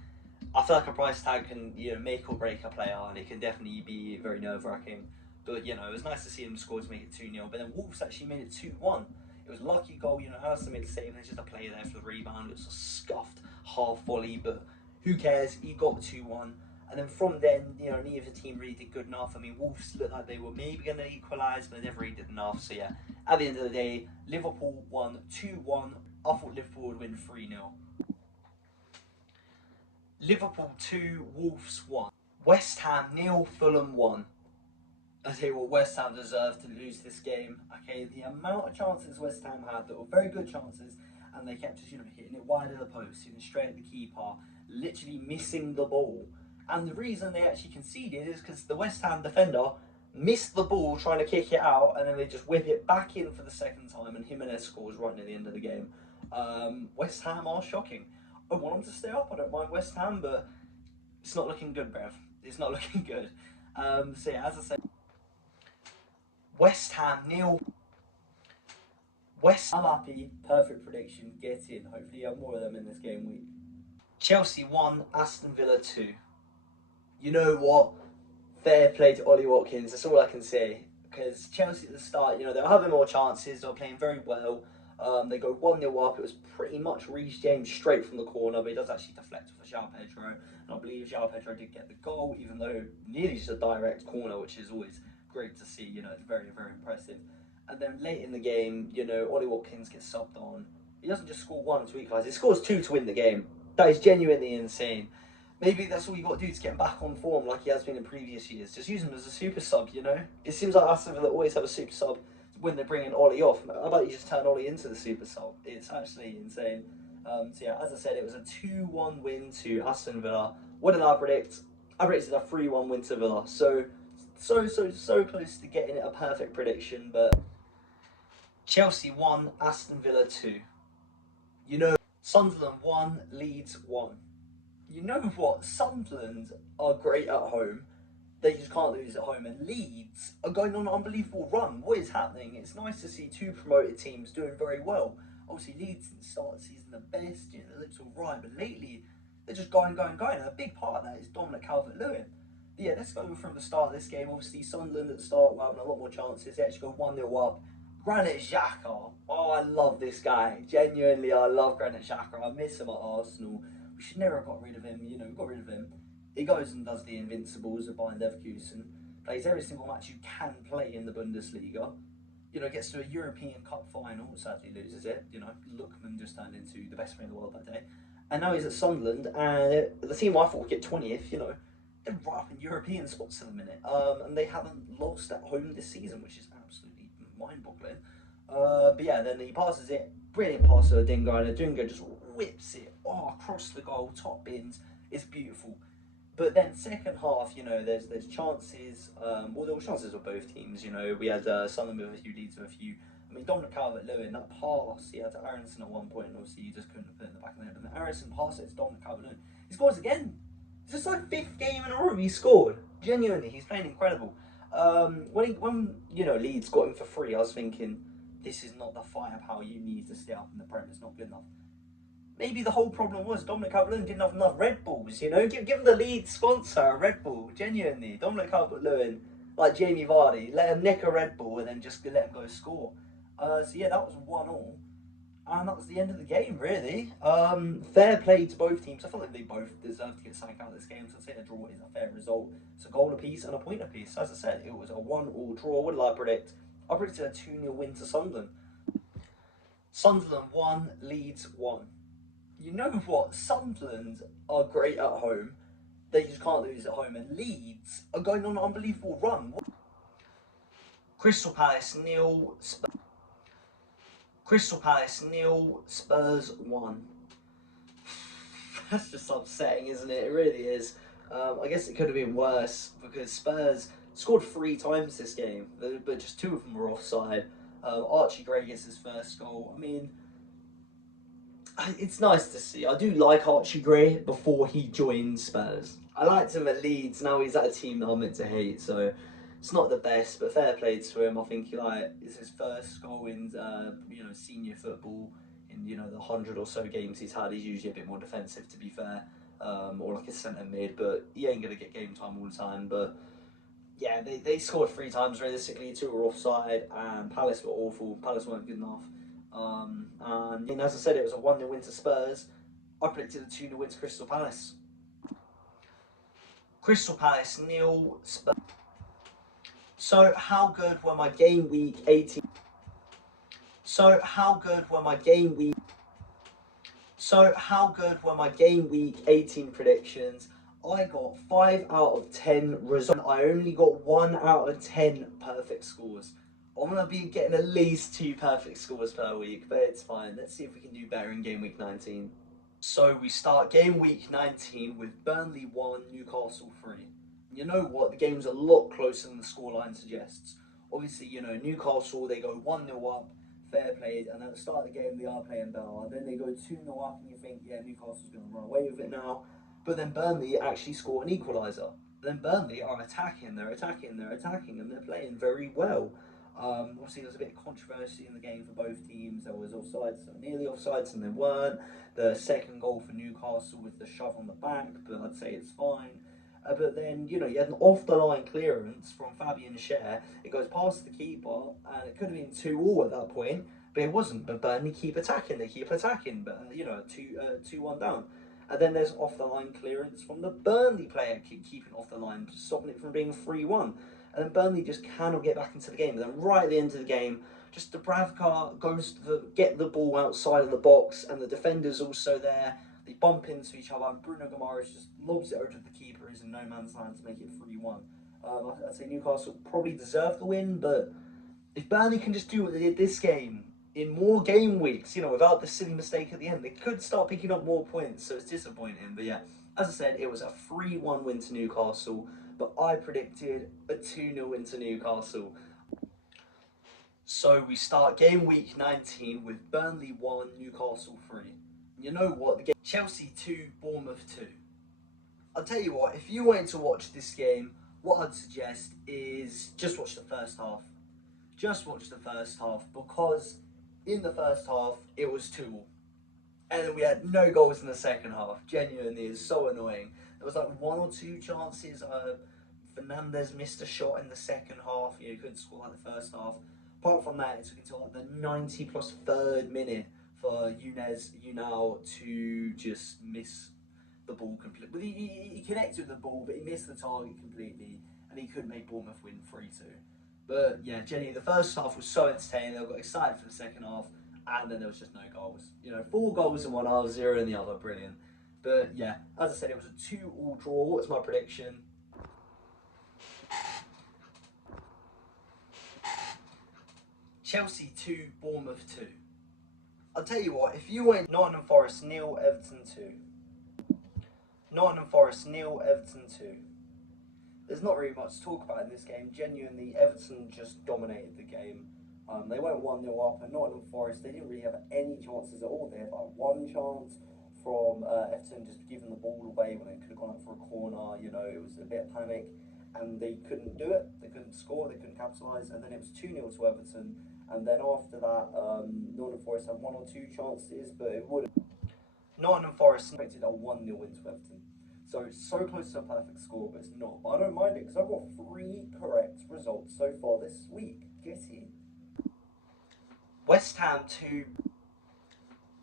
I feel like a price tag can, make or break a player, and it can definitely be very nerve-wracking. But, it was nice to see him score to make it 2-0. But then Wolves actually made it 2-1. It was a lucky goal, Alisson made the save, and there's just a play there for the rebound. It was a scuffed half volley, but who cares? He got the 2-1. And then from then, neither team really did good enough. I mean, Wolves looked like they were maybe going to equalise, but they never really did enough. So yeah, at the end of the day, Liverpool won 2-1. I thought Liverpool would win 3-0. Liverpool 2, Wolves 1. West Ham 0, Fulham 1. I tell you what, West Ham deserved to lose this game. Okay, the amount of chances West Ham had that were very good chances, and they kept just, hitting it wide of the post, straight at the keeper, literally missing the ball. And the reason they actually conceded is because the West Ham defender missed the ball trying to kick it out, and then they just whip it back in for the second time, and Jimenez scores right near the end of the game. West Ham are shocking. I want them to stay up. I don't mind West Ham, but it's not looking good, bruv. It's not looking good. So yeah, as I said, West Ham 0. I'm happy. Perfect prediction. Get in. Hopefully, you have more of them in this game week. Chelsea 1, Aston Villa 2. You know what? Fair play to Ollie Watkins. That's all I can say. Because Chelsea at the start, they were having more chances. They were playing very well. They go 1-0 up. It was pretty much Reece James straight from the corner, but he does actually deflect off of João Pedro. And I believe João Pedro did get the goal, even though nearly just a direct corner, which is always great to see. It's very, very impressive. And then late in the game, Ollie Watkins gets subbed on. He doesn't just score one to equalise, he scores two to win the game. That is genuinely insane. Maybe that's all you got to do to get him back on form like he has been in previous years. Just use him as a super sub, It seems like Aston Villa always have a super sub when they're bringing Ollie off. How about you just turn Ollie into the super sub? It's actually insane. So yeah, as I said, it was a 2-1 win to Aston Villa. What did I predict? I predicted a 3-1 win to Villa. So close to getting it a perfect prediction, but Chelsea 1, Aston Villa 2. Sunderland 1, Leeds 1. You know what? Sunderland are great at home. They just can't lose at home. And Leeds are going on an unbelievable run. What is happening? It's nice to see two promoted teams doing very well. Obviously, Leeds didn't start the season the best. They looked all right. But lately, they're just going. And a big part of that is Dominic Calvert-Lewin. But yeah, let's go from the start of this game. Obviously, Sunderland at the start were having a lot more chances. They actually go 1-0 up. Granit Xhaka. Oh, I love this guy. Genuinely, I love Granit Xhaka. I miss him at Arsenal. We should never have got rid of him. We got rid of him. He goes and does the Invincibles of Bayern Leverkusen. Plays every single match you can play in the Bundesliga. Gets to a European Cup final. Sadly loses it. Lookman just turned into the best player in the world that day. And now he's at Sunderland. And the team I thought would get 20th, they're right up in European spots at the minute. And they haven't lost at home this season, which is absolutely mind-boggling. But yeah, then he passes it. Brilliant pass to Odinga, and Odinga just whips it across the goal, top bins. It's beautiful. But then second half, there's chances. Well, there were chances of both teams. We had Sunderland with a few, Leeds with a few. I mean, Dominic Calvert-Lewin, that pass he had to Aronson at one point, and obviously you just couldn't put it in the back of the net. But then Aronson passed it to Dominic Calvert-Lewin. He scores again. It's just like 5th game in a row he scored. Genuinely, he's playing incredible. When Leeds got him for free, I was thinking, this is not the firepower you need to stay up in the Prem. It's not good enough. Maybe the whole problem was Dominic Calvert-Lewin didn't have enough Red Bulls, Give him the lead sponsor a Red Bull, genuinely. Dominic Calvert-Lewin, like Jamie Vardy, let him nick a Red Bull and then just let him go score. So yeah, that was 1-1. And that was the end of the game, really. Fair play to both teams. I feel like they both deserve to get something out of this game, so I'd say a draw is a fair result. It's a goal apiece and a point apiece. As I said, it was a 1-1 draw. What did I predict? I predicted a 2-0 win to Sunderland. Sunderland 1, Leeds 1. You know what? Sunderland are great at home. They just can't lose at home. And Leeds are going on an unbelievable run. Crystal Palace 0, Crystal Palace 0, Spurs 1. That's just upsetting, isn't it? It really is. I guess it could have been worse because Spurs scored 3 times this game, but just 2 of them were offside. Archie Gray gets his first goal. I mean, it's nice to see. I do like Archie Gray before he joined Spurs. I liked him at Leeds. Now he's at a team that I'm meant to hate, so it's not the best. But fair play to him. I think it's his first goal in senior football. In the 100 or so games he's had, he's usually a bit more defensive, to be fair, or like a centre mid. But he ain't gonna get game time all the time. But yeah, they scored 3 times realistically. 2 were offside, and Palace were awful. Palace weren't good enough. And as I said, it was a 1-0 win to Spurs. I predicted a 2-0 win to Crystal Palace. Crystal Palace 0, Spurs. So how good were my game week 18? So how good were my game week? So how good were my game week 18 predictions? I got 5 out of 10 results. I only got 1 out of 10 perfect scores. I'm going to be getting at least 2 perfect scores per week, but it's fine. Let's see if we can do better in game week 19. So we start game week 19 with Burnley 1, Newcastle 3. You know what? The game's a lot closer than the scoreline suggests. Obviously, Newcastle, they go 1-0 up, fair played, and at the start of the game, they are playing better. Then they go 2-0 up, and you think, yeah, Newcastle's going to run away with it now. But then Burnley actually score an equaliser. Then Burnley are attacking, and they're playing very well. Obviously, there was a bit of controversy in the game for both teams. There was offsides, so nearly offsides, and there weren't. The second goal for Newcastle was the shove on the back, but I'd say it's fine. But then, you had an off-the-line clearance from Fabian Schär. It goes past the keeper, and it could have been 2-2 at that point, but it wasn't. But Burnley keep attacking, but 2-1 down. And then there's off-the-line clearance from the Burnley player, keeping off the line, stopping it from being 3-1. And then Burnley just cannot get back into the game. And then right at the end of the game, just Dubravka goes to get the ball outside of the box, and the defender's also there. They bump into each other, and Bruno Guimaraes just lobs it over to the keeper, who's in no man's land, to make it 3-1. I'd say Newcastle probably deserved the win, but if Burnley can just do what they did this game in more game weeks, without the silly mistake at the end, they could start picking up more points, so it's disappointing. But yeah, as I said, it was a 3-1 win to Newcastle, but I predicted a 2-0 win to Newcastle. So we start game week 19 with Burnley 1, Newcastle 3. You know what? Chelsea 2, Bournemouth 2. I'll tell you what, if you wanted to watch this game, what I'd suggest is just watch the first half. Just watch the first half, because in the first half, it was 2-2. And then we had no goals in the second half. Genuinely, it's so annoying. There was like 1 or 2 chances. Fernandes missed a shot in the second half. He couldn't score like the first half. Apart from that, it took until like the 90 plus 3rd minute for Younes Unal to just miss the ball completely. He connected with the ball, but he missed the target completely, and he couldn't make Bournemouth win 3-2. But yeah, Jenny, the first half was so entertaining. I got excited for the second half, and then there was just no goals. 4 goals in one half, 0 in the other. Brilliant. But yeah, as I said, it was a 2-2 draw. What's my prediction? Chelsea 2, Bournemouth 2. I'll tell you what, if you went Nottingham Forest 0, Everton 2. Nottingham Forest 0, Everton 2. There's not really much to talk about in this game. Genuinely, Everton just dominated the game. They went 1-0 up, and Nottingham Forest, they didn't really have any chances at all. They had like 1 chance from Everton just giving the ball away when it could have gone up for a corner. It was a bit of panic, and they couldn't do it. They couldn't score, they couldn't capitalise, and then it was 2-0 to Everton. And then after that, Nottingham Forest had 1 or 2 chances, but it would have. Nottingham Forest expected a 1-0 win to Everton. So it's so close to a perfect score, but it's not. But I don't mind it, because I've got 3 correct results so far this week. Get in. West Ham 2.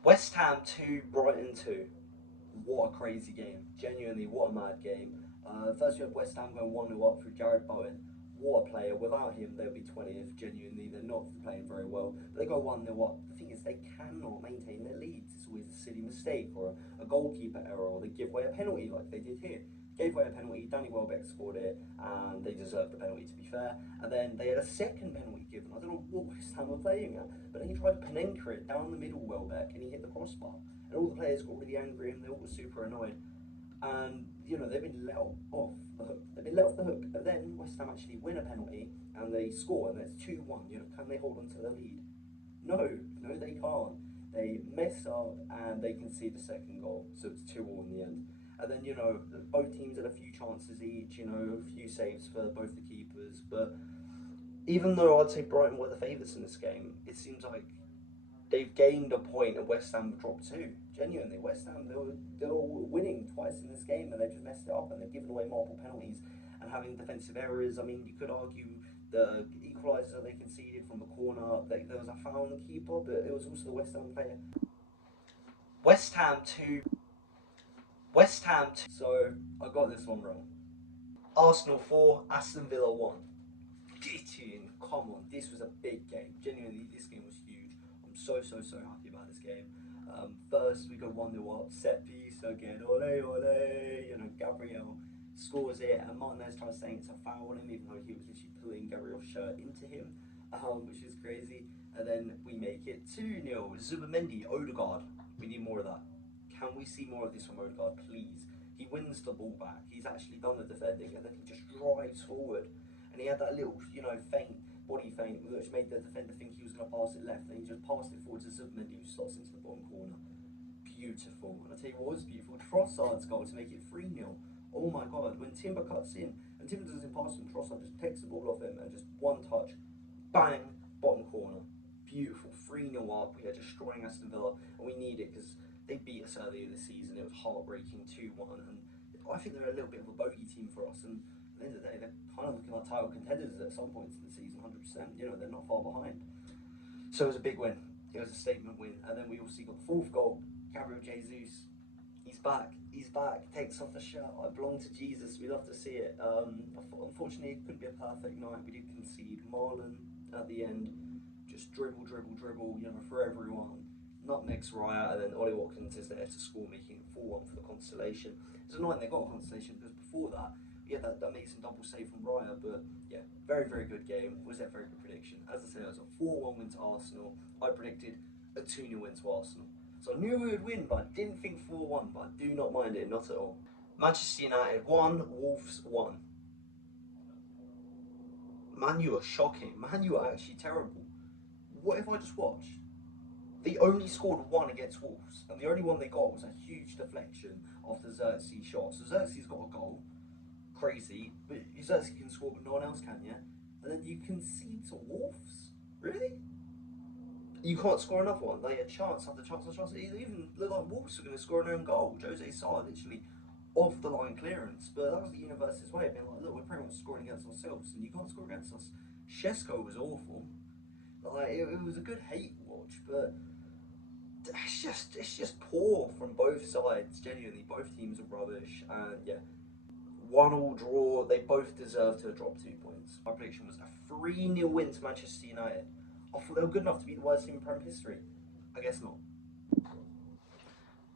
West Ham 2, Brighton 2. What a crazy game. Genuinely, what a mad game. First, we have West Ham going 1-0 up through Jared Bowen. What a player. Without him, they'll be 20th. Genuinely, they're not playing very well. But they go 1-0 up. The thing is, they cannot maintain their leads. It's always a silly mistake or a goalkeeper error, or they give away a penalty like they did here. Gave away a penalty, Danny Welbeck scored it, and they deserved the penalty, to be fair. And then they had a second penalty given. I don't know what West Ham were playing at, but then he tried to Panenka it down the middle, Welbeck, and he hit the crossbar. And all the players got really angry and they all were super annoyed. And, you know, they've been let off the hook. They've been let off the hook. And then West Ham actually win a penalty and they score, and it's 2-1. You know, can they hold on to the lead? No, they can't. They mess up and they concede the second goal, so it's 2-2 in the end. And then, you know, both teams had a few chances each, you know, a few saves for both the keepers. But even though I'd say Brighton were the favourites in this game, it seems like they've gained a point and West Ham dropped 2. Genuinely, West Ham, they were winning twice in this game and they've just messed it up, and they've given away multiple penalties and having defensive errors. I mean, you could argue the equaliser they conceded from the corner, there was a foul on the keeper, but it was also the West Ham player. West Ham 2. So, I got this one wrong. Arsenal 4, Aston Villa 1. Glitchy, come on, this was a big game. Genuinely, this game was huge. I'm so happy about this game. First, we go 1-0 up, set piece again, ole, ole, you know, Gabriel scores it, and Martinez tries saying it's a foul on him, even though he was literally pulling Gabriel's shirt into him, which is crazy. And then we make it 2-0. Zubamendi, Odegaard, we need more of that. Can we see more of this from Odegaard, please? He wins the ball back, he's actually done the defending, and then he just drives forward. And he had that little, you know, body feint, which made the defender think he was going to pass it left, and he just passed it forward to Zubamendi, who slots into the bottom corner. Beautiful. And I tell you what was beautiful, Trossard's goal to make it 3-0. Oh my god, when Timber cuts in, and Timber doesn't pass him, Trossard just takes the ball off him, and just one touch, bang, bottom corner. Beautiful, 3-0 up, we are destroying Aston Villa, and we need it, because they beat us earlier this season, it was heartbreaking, 2-1, and I think they're a little bit of a bogey team for us, and at the end of the day, they're kind of looking like title contenders at some points in the season, 100%. You know, they're not far behind. So it was a big win. It was a statement win. And then we also got the 4th goal. Gabriel Jesus. He's back. He's back. Takes off the shirt. I belong to Jesus. We love to see it. Unfortunately, it couldn't be a perfect night. We did concede. Marlon at the end. Just dribble, you know, for everyone. Nutmegs Raya, and then Ollie Watkins is there to score, making it 4-1 for the consolation. It's annoying they got a consolation because before that, yeah, that amazing double save from Raya, but yeah, very good game. Was that a very good prediction? As I said, it was a 4-1 win to Arsenal. I predicted a 2-0 win to Arsenal. So I knew we would win, but I didn't think 4-1, but I do not mind it, not at all. Manchester United 1, Wolves 1. Man, you are shocking. Man, you are actually terrible. What if I just watched? They only scored 1 against Wolves, and the only one they got was a huge deflection off the Xerxes shot. So Xerxes got a goal. Crazy, but Zerxes can score, but no one else can, yeah? And then you concede to Wolves? Really? You can't score another one. They had chance after chance after chance. It even looked like Wolves were going to score an own goal. Jose Sarr literally off the line clearance, but that was the universe's way of being like, look, we're pretty much scoring against ourselves, and you can't score against us. Shesko was awful. Like, it was a good hate watch, but it's just poor from both sides. Genuinely, both teams are rubbish, and yeah. 1-1 draw, they both deserve to drop 2 points. My prediction was a 3-0 win to Manchester United. I thought they were good enough to be the worst team in Premier history. I guess not.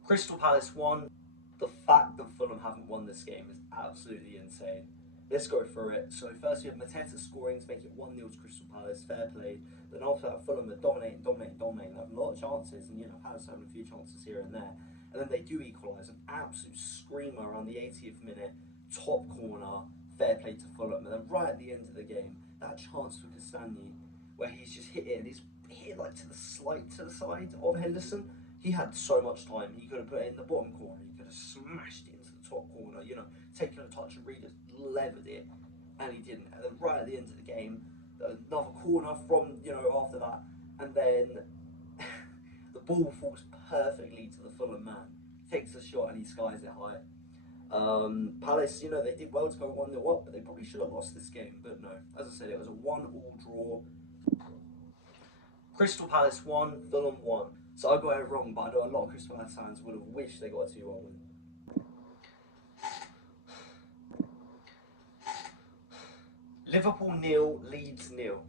Crystal Palace 1. The fact that Fulham haven't won this game is absolutely insane. Let's go through it. So first we have Mateta scoring to make it 1-0 to Crystal Palace, fair play. Then after that, Fulham are dominating, having a lot of chances, and you know, Palace having a few chances here and there. And then they do equalise, an absolute screamer around the 80th minute. Top corner, fair play to Fulham, and then right at the end of the game, that chance for Castagne, where he's just hit it, and he's hit like to the side of Henderson. He had so much time. He could have put it in the bottom corner. He could have smashed it into the top corner. You know, taken a touch and really just levered it, and he didn't. And then right at the end of the game, another corner from, you know, after that, and then the ball falls perfectly to the Fulham man. Takes a shot and he skies it high. Palace, you know, they did well to go 1-0 up, but they probably should have lost this game. But no, as I said, it was a 1-1 draw. Crystal Palace 1, Fulham 1. So I got it wrong, but I know a lot of Crystal Palace fans would have wished they got a 2-1 win. Liverpool 0, Leeds 0.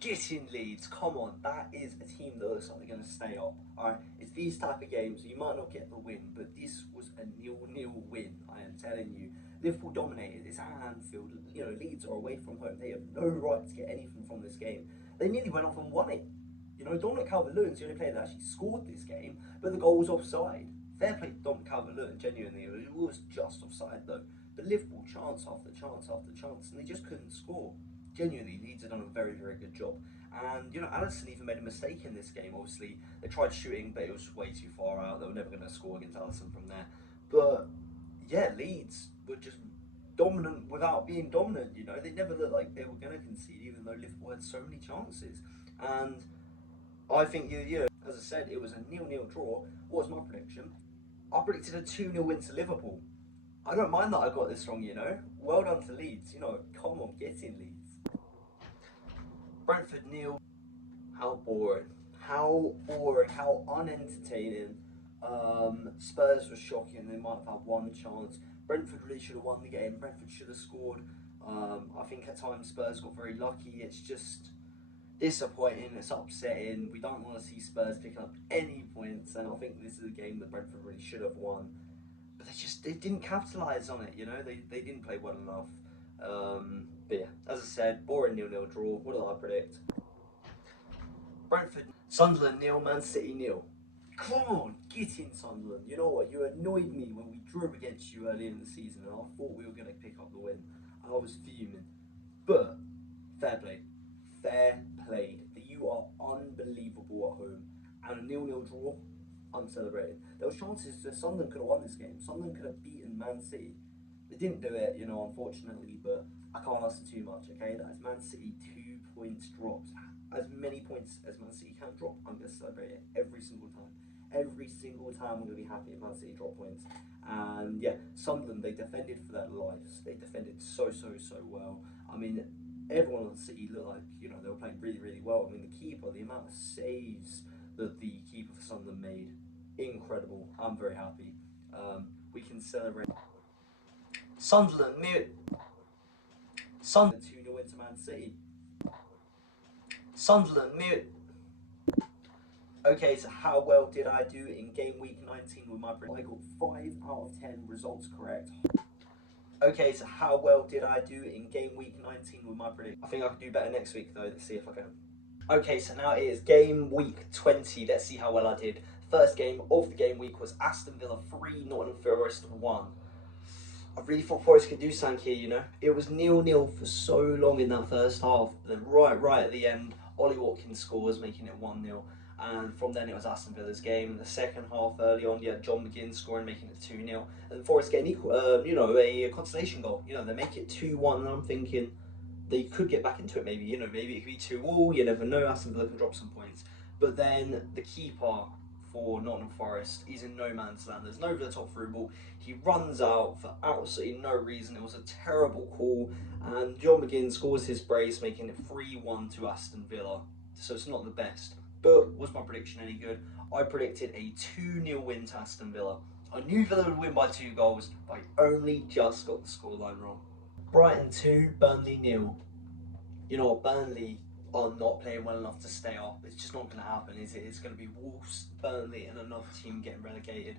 Get in, Leeds, come on. That is a team that looks like they're going to stay up. Alright, it's these type of games, you might not get the win, but this was a 0-0 win, I am telling you. Liverpool dominated, it's at Anfield, you know, Leeds are away from home, they have no right to get anything from this game. They nearly went off and won it. You know, Dominic Calvert-Lewin's the only player that actually scored this game, but the goal was offside. Fair play to Dominic Calvert-Lewin, genuinely, it was just offside though. But Liverpool, chance after chance after chance, and they just couldn't score. Genuinely, Leeds have done a very, very good job. And, you know, Alisson even made a mistake in this game. Obviously, they tried shooting, but it was way too far out. They were never going to score against Alisson from there. But, yeah, Leeds were just dominant without being dominant, you know. They never looked like they were going to concede, even though Liverpool had so many chances. And I think, yeah, as I said, it was a 0-0 draw. What was my prediction? I predicted a 2-0 win to Liverpool. I don't mind that I got this wrong, you know. Well done to Leeds. You know, come on, get in, Leeds. Brentford 0. How boring. How boring. How unentertaining. Spurs was shocking. They might have had one chance. Brentford really should have won the game. Brentford should have scored. I think at times Spurs got very lucky. It's just disappointing. It's upsetting. We don't want to see Spurs pick up any points. And I think this is a game that Brentford really should have won. But they didn't capitalise on it, you know. They didn't play well enough. But yeah, as I said, boring 0-0 draw. What did I predict? Brentford, Sunderland 0, Man City 0. Come on, get in, Sunderland. You know what? You annoyed me when we drew against you early in the season, and I thought we were going to pick up the win. I was fuming. But fair play, fair played. You are unbelievable at home, and a 0-0 draw. Uncelebrated. There was chances that Sunderland could have won this game. Sunderland could have beaten Man City. They didn't do it, you know, unfortunately, but I can't ask for too much, okay? That is Man City 2 points dropped. As many points as Man City can drop, I'm going to celebrate it every single time. Every single time I'm going to be happy if Man City drop points. And yeah, Sunderland, they defended for their lives. They defended so well. I mean, everyone on City looked like, you know, they were playing really, really well. I mean, the keeper, the amount of saves that the keeper for Sunderland made, incredible. I'm very happy. We can celebrate. Sunderland 2-0 win to Man City. Sunderland Okay, so how well did I do in game week 19 with my prediction? I got 5 out of 10 results correct. Okay, so how well did I do in game week 19 with my prediction? I think I could do better next week though. Let's see if I can. Okay, so now it is game week 20. Let's see how well I did. First game of the game week was Aston Villa 3, Nottingham Forest 1. I really thought Forest could do something here, you know. It was 0-0 for so long in that first half. Then right at the end, Ollie Watkins scores, making it 1-0. And from then it was Aston Villa's game. In the second half, early on, you had John McGinn scoring, making it 2-0. And Forest getting equal, you know, a consolation goal. You know, they make it 2-1, and I'm thinking they could get back into it maybe, you know, maybe it could be 2-2, you never know, Aston Villa can drop some points. But then the keeper for Nottingham Forest, he's in no man's land, there's no over the top through ball, he runs out for absolutely no reason, it was a terrible call, and John McGinn scores his brace, making it 3-1 to Aston Villa, so it's not the best. But was my prediction any good? I predicted a 2-0 win to Aston Villa. I knew Villa would win by 2 goals, but I only just got the scoreline wrong. Brighton 2, Burnley 0. You know what, Burnley are not playing well enough to stay up. It's just not going to happen, is it? It's going to be Wolves, Burnley and another team getting relegated.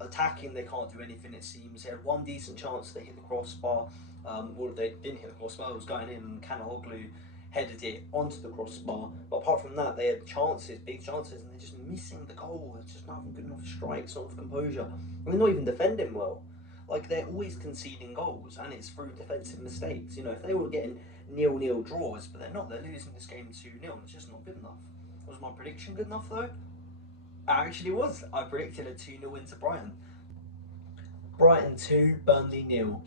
Attacking, they can't do anything, it seems. They had one decent chance, they hit the crossbar. Well, they didn't hit the crossbar, it was going in, and Kanahoglu headed it onto the crossbar. But apart from that, they had chances, big chances, and they're just missing the goal. There's just not good enough strikes, not enough composure. And they're not even defending well. Like, they're always conceding goals, and it's through defensive mistakes. You know, if they were getting 0-0 draws, but they're not, they're losing this game 2-0, it's just not good enough. Was my prediction good enough, though? It actually was. I predicted a 2-0 win to Brighton. Brighton 2, Burnley 0.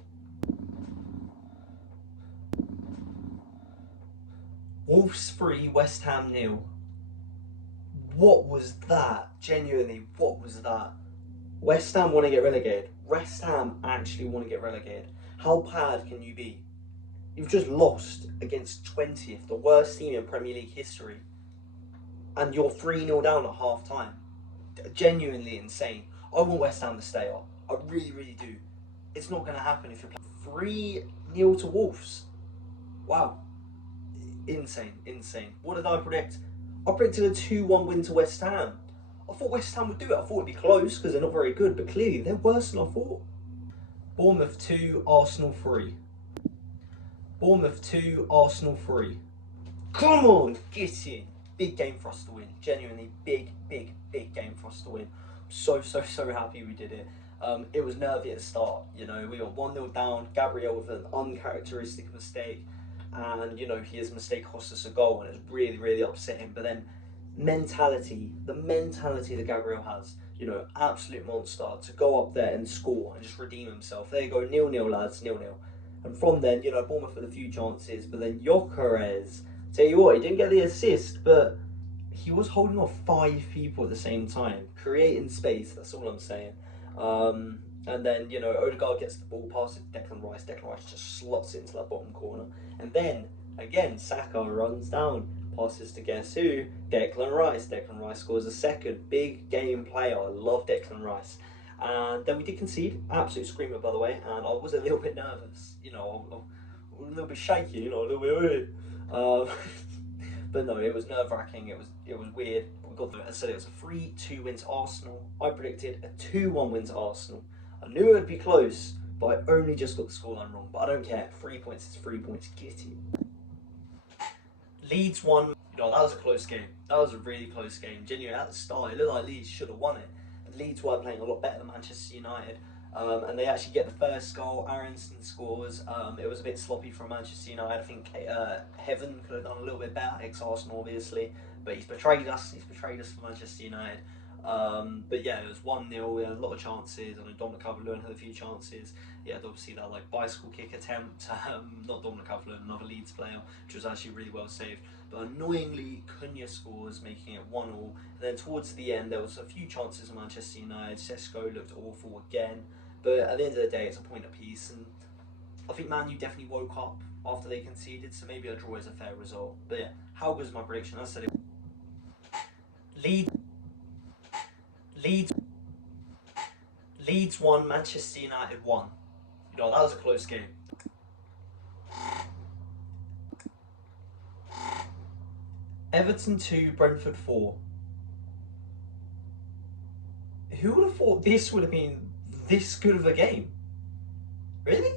Wolves 3, West Ham 0. What was that? Genuinely, what was that? West Ham want to get relegated. West Ham actually want to get relegated. How bad can you be? You've just lost against 20th, the worst team in Premier League history. and you're 3-0 down at half time. Genuinely insane. I want West Ham to stay up. I really, really do. It's not going to happen if you're playing 3-0 to Wolves. Wow. Insane, insane. What did I predict? I predicted a 2-1 win to West Ham. I thought West Ham would do it. I thought it'd be close because they're not very good, but clearly they're worse than I thought. Bournemouth 2, Arsenal 3. Bournemouth 2, Arsenal 3. Come on, get in. Big game for us to win. Genuinely big, big, big game for us to win. I'm so happy we did it. It was nervy at the start. You know, we got 1-0 down. Gabriel with an uncharacteristic mistake. And, you know, his mistake cost us a goal. And it was really, really upsetting. But then the mentality that Gabriel has, you know, absolute monster, to go up there and score and just redeem himself. There you go, 0-0 lads, 0-0. And from then, you know, Bournemouth had a few chances, but then Gyökeres, tell you what, he didn't get the assist, but he was holding off 5 people at the same time, creating space, that's all I'm saying. And then, you know, Odegaard gets the ball, passes to Declan Rice just slots it into that bottom corner. And then, again, Saka runs down, passes to guess who? Declan Rice. Declan Rice scores a second. Big game player. I love Declan Rice. And then we did concede. Absolute screamer, by the way. And I was a little bit nervous. You know, I was a little bit shaky. You know, a little bit. But no, it was nerve-wracking. It was weird. We got through it. As I said, it was a 3-2 win to Arsenal. I predicted a 2-1 win to Arsenal. I knew it would be close, but I only just got the scoreline wrong. But I don't care. 3 points is 3 points. Get it. Leeds won. You know, that was a close game. That was a really close game. Genuinely, at the start, it looked like Leeds should have won it. And Leeds were playing a lot better than Manchester United. And they actually get the first goal. Aronson scores. It was a bit sloppy from Manchester United. I think Heaven could have done a little bit better. Ex-Arsenal, obviously. But he's betrayed us. He's betrayed us for Manchester United. But yeah, it was 1-0. We had a lot of chances. I know Dominic Calvert-Lewin had a few chances. He had obviously that like bicycle kick attempt. Not Dominic Calvert-Lewin, another Leeds player, which was actually really well saved. But annoyingly, Cunha scores, making it 1-1. And then towards the end, there was a few chances of Manchester United. Sesko looked awful again. But at the end of the day, it's a point apiece. And I think Man U definitely woke up after they conceded. So maybe a draw is a fair result. But yeah, how good is my prediction? As I said, Leeds won, Manchester United won. You know, that was a close game. Everton 2, Brentford 4. Who would have thought this would have been this good of a game? Really?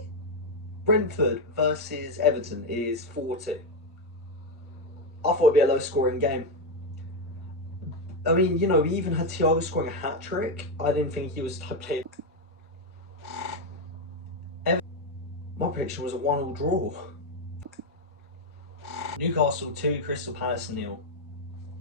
Brentford versus Everton is 4-2. I thought it'd be a low scoring game. I mean, you know, we even had Thiago scoring a hat-trick. I didn't think he was the type of player. My prediction was a 1-1 draw. Newcastle 2, Crystal Palace 0.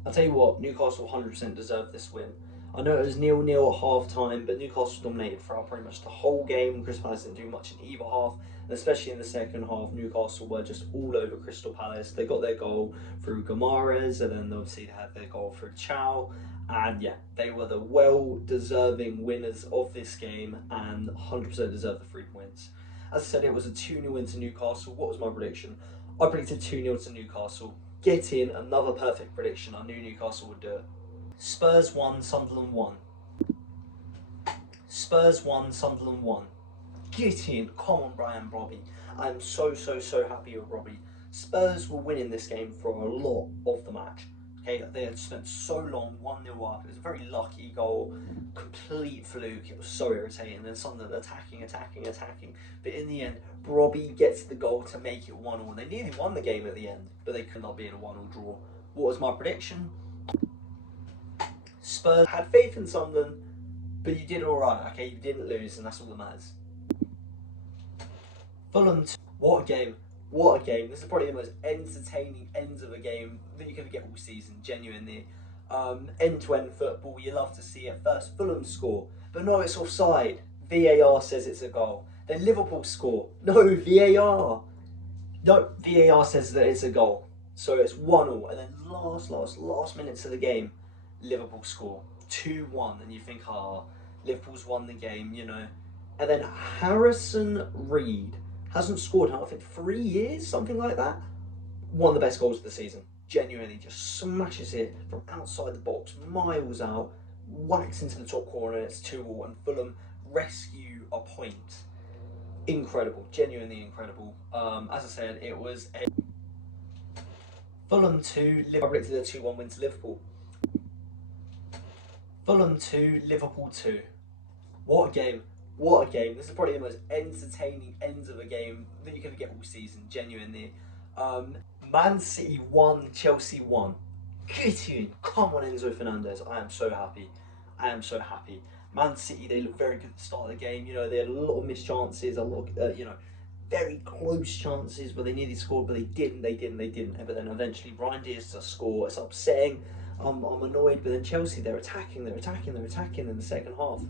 I'll tell you what, Newcastle 100% deserved this win. I know it was 0-0 at half-time, but Newcastle dominated throughout pretty much the whole game. Crystal Palace didn't do much in either half, and especially in the second half, Newcastle were just all over Crystal Palace. They got their goal through Gomares, and then obviously they had their goal through Chow. And yeah, they were the well-deserving winners of this game, and 100% deserved the 3 points. As I said, it was a 2-0 win to Newcastle. What was my prediction? I predicted 2-0 to Newcastle. Get in, another perfect prediction. I knew Newcastle would do it. Spurs 1, Sunderland 1. Spurs 1, Sunderland 1. Get in. Come on, Brian Robbie. I'm so happy with Robbie. Spurs were winning this game for a lot of the match. Okay, they had spent so long 1-0 up. It was a very lucky goal, complete fluke. It was so irritating. And then Sunderland attacking. But in the end, Robbie gets the goal to make it 1-1. They nearly won the game at the end, but they could not be in a 1-1 draw. What was my prediction? Spurs had faith in Sunderland, but you did alright, okay? You didn't lose, and that's all that matters. Fulham 2. What a game. What a game. This is probably the most entertaining ends of a game that you could get all season, genuinely. End-to-end football, you love to see it. First, Fulham score, but no, it's offside. VAR says it's a goal. Then Liverpool score. No, VAR. No, VAR says that it's a goal. So it's 1-1, and then last minutes of the game, Liverpool score 2-1, and you think, Liverpool's won the game, you know. And then Harrison Reed hasn't scored in, I think, 3 years, something like that. One of the best goals of the season. genuinely just smashes it from outside the box, miles out, whacks into the top corner, and it's 2-2, and Fulham rescue a point. Incredible, genuinely incredible. As I said, it was a Fulham 2, I predicted a 2-1 win to Liverpool. Fulham 2, Liverpool 2. What a game. What a game. This is probably the most entertaining ends of a game that you're going to get all season, genuinely. Man City 1, Chelsea 1. Get in. Come on, Enzo Fernandez. I am so happy. I am so happy. Man City, they looked very good at the start of the game. You know, they had a lot of missed chances, a lot of, very close chances where they nearly scored, but they didn't. But then eventually Ryan Diaz to score. It's upsetting. I'm annoyed, but then Chelsea, they're attacking in the second half,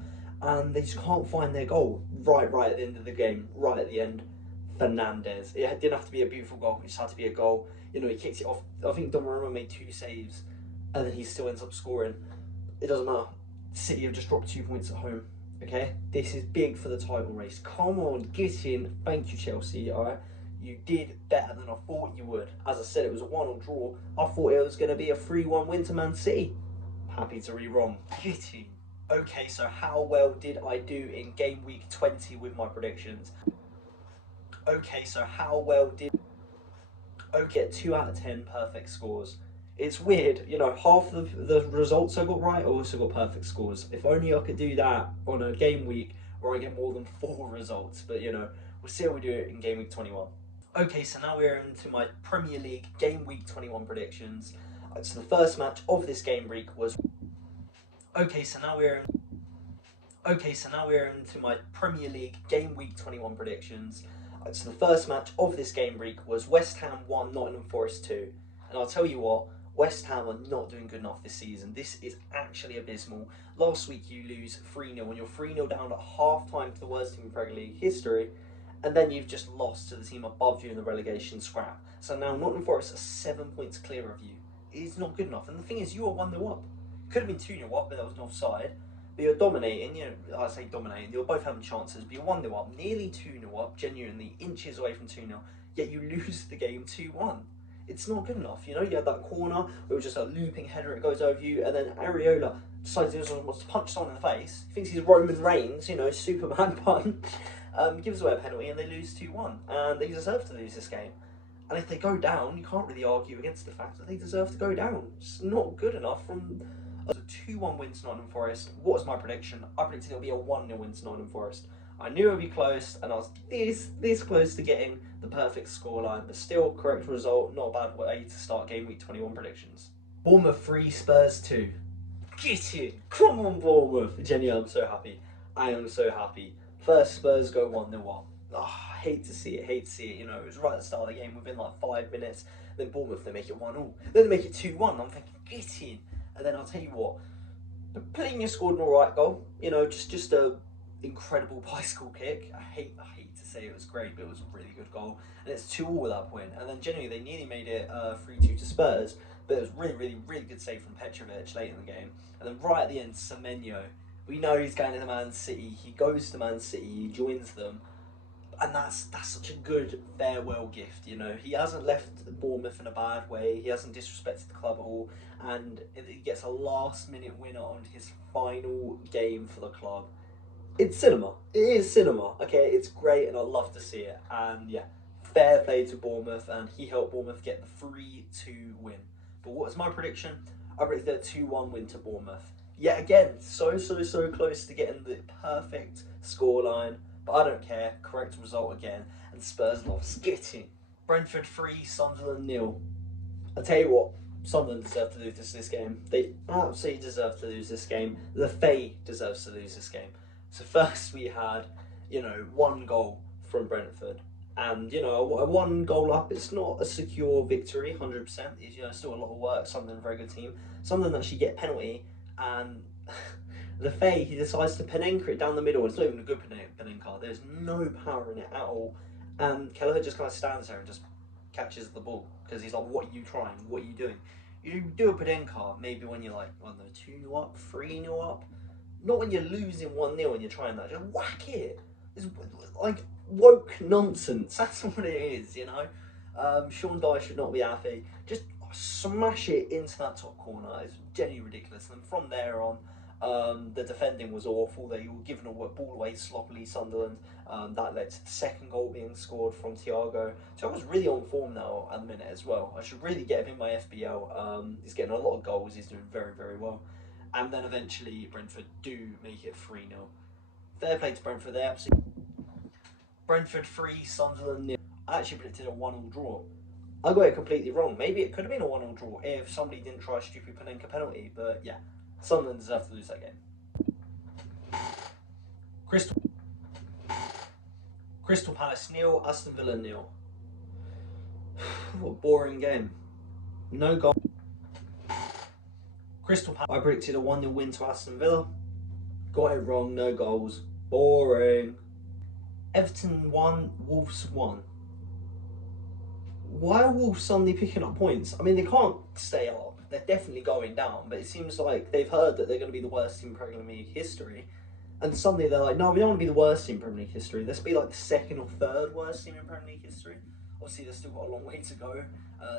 and they just can't find their goal. Right at the end of the game, right at the end, Fernandez. It didn't have to be a beautiful goal. It just had to be a goal. You know, he kicks it off. I think Donnarumma made 2 saves, and then he still ends up scoring. It doesn't matter. City have just dropped 2 points at home. Okay, this is big for the title race. Come on, get in. Thank you, Chelsea. All right, you did better than I thought you would. As I said, it was a 1-1 draw. I thought it was going to be a 3-1 win to Man City. Happy to be wrong. Get in. Okay, so how well did I do in game week 20 with my predictions? Okay, so how well did I get 2 out of 10 perfect scores? It's weird, you know, half of the results I got right, I also got perfect scores. If only I could do that on a game week where I get more than 4 results, but you know, we'll see how we do it in game week 21. Okay, so now we're into my Premier League game week 21 predictions. So the first match of this game week was... Okay, so now we're into my Premier League game week 21 predictions. So the first match of this game week was West Ham 1, Nottingham Forest 2. And I'll tell you what, West Ham are not doing good enough this season. This is actually abysmal. Last week you lose 3-0 and you're 3-0 down at half-time to the worst team in Premier League history, and then you've just lost to the team above you in the relegation scrap. So now Nottingham Forest are 7 points clear of you. It's not good enough. And the thing is, you are 1-0 up. Could have been 2-0 up, but that was an offside. But you're dominating, you know, I say dominating, you're both having chances, but you're 1-0 up, nearly 2-0 up, genuinely inches away from 2-0, yet you lose the game 2-1. It's not good enough, you know. You had that corner where it was just a looping header, it goes over you, and then Areola decides he wants to punch someone in the face. He thinks he's Roman Reigns, you know, Superman punch. Gives away a penalty and they lose 2-1. And they deserve to lose this game. And if they go down, you can't really argue against the fact that they deserve to go down. It's not good enough from a 2-1 win to Nottingham Forest. What was my prediction? I predicted it would be a 1-0 win to Nottingham Forest. I knew it would be close, and I was this close to getting the perfect scoreline, but still, correct result. Not a bad way to start game week 21 predictions. Bournemouth 3, Spurs 2. Get in! Come on, Bournemouth! Jenny, I'm so happy. I am so happy. First, Spurs go 1-0 up. Oh, I hate to see it, You know, it was right at the start of the game, within like 5 minutes. Then Bournemouth, they make it 1-0. Then they make it 2-1. I'm thinking, get in! And then I'll tell you what, Pellegrini scored an alright goal. You know, just a incredible bicycle kick. I hate to say it was great, but it was a really good goal. And it's 2-2 at that point. And then generally they nearly made it 3-2 to Spurs, but it was really good save from Petrovic late in the game. And then right at the end, Semenyo. We know he's going to Man City. He goes to Man City. He joins them. And that's such a good farewell gift, you know. He hasn't left Bournemouth in a bad way. He hasn't disrespected the club at all. And he gets a last-minute winner on his final game for the club. It's cinema. It is cinema, okay? It's great and I love to see it. And yeah, fair play to Bournemouth, and he helped Bournemouth get the 3-2 win. But what was my prediction? I predicted a 2-1 win to Bournemouth. Yet again, so close to getting the perfect scoreline. But I don't care. Correct result again. And Spurs lost. Getting. Brentford 3, Sunderland 0. I tell you what, Sunderland deserve to lose this game. They absolutely deserve to lose this game. The Fae deserves to lose this game. So first we had, you know, 1 goal from Brentford. And, you know, a 1 goal up, it's not a secure victory, 100%. It's, you know, still a lot of work. Sunderland, a very good team. Sunderland actually get a penalty, and the Fae, he decides to Panenka it down the middle. It's not even a good Panenka. There's no power in it at all. And Kelleher just kind of stands there and just catches the ball. Because he's like, what are you trying? What are you doing? You do a Panenka maybe when you're like, I don't know, 2-0 up, 3-0 up. Not when you're losing 1-0 and you're trying that. Just whack it. It's like woke nonsense. That's what it is, you know. Sean Dye should not be happy. Just smash it into that top corner. It's genuinely ridiculous. And from there on, the defending was awful. They were giving a ball away sloppily, Sunderland. That led to the second goal being scored from Thiago. Thiago's really on form now at the minute as well. I should really get him in my FBL. He's getting a lot of goals. He's doing very, very well. And then eventually Brentford do make it 3-0. Fair play to Brentford. They absolutely... Brentford 3, Sunderland 0. I actually predicted a 1-1 draw. I got it completely wrong. Maybe it could have been a 1-1 draw if somebody didn't try a stupid Panenka penalty. But yeah, Sunderland deserve to lose that game. Crystal Palace 0, Aston Villa 0. What a boring game. No goal. Crystal Palace. I predicted a 1-0 win to Aston Villa. Got it wrong. No goals. Boring. Everton 1, Wolves 1. Why are Wolves suddenly picking up points? I mean, they can't stay up. They're definitely going down. But it seems like they've heard that they're going to be the worst team in Premier League history. And suddenly they're like, no, we don't want to be the worst team in Premier League history. Let's be like the second or third worst team in Premier League history. Obviously, they've still got a long way to go.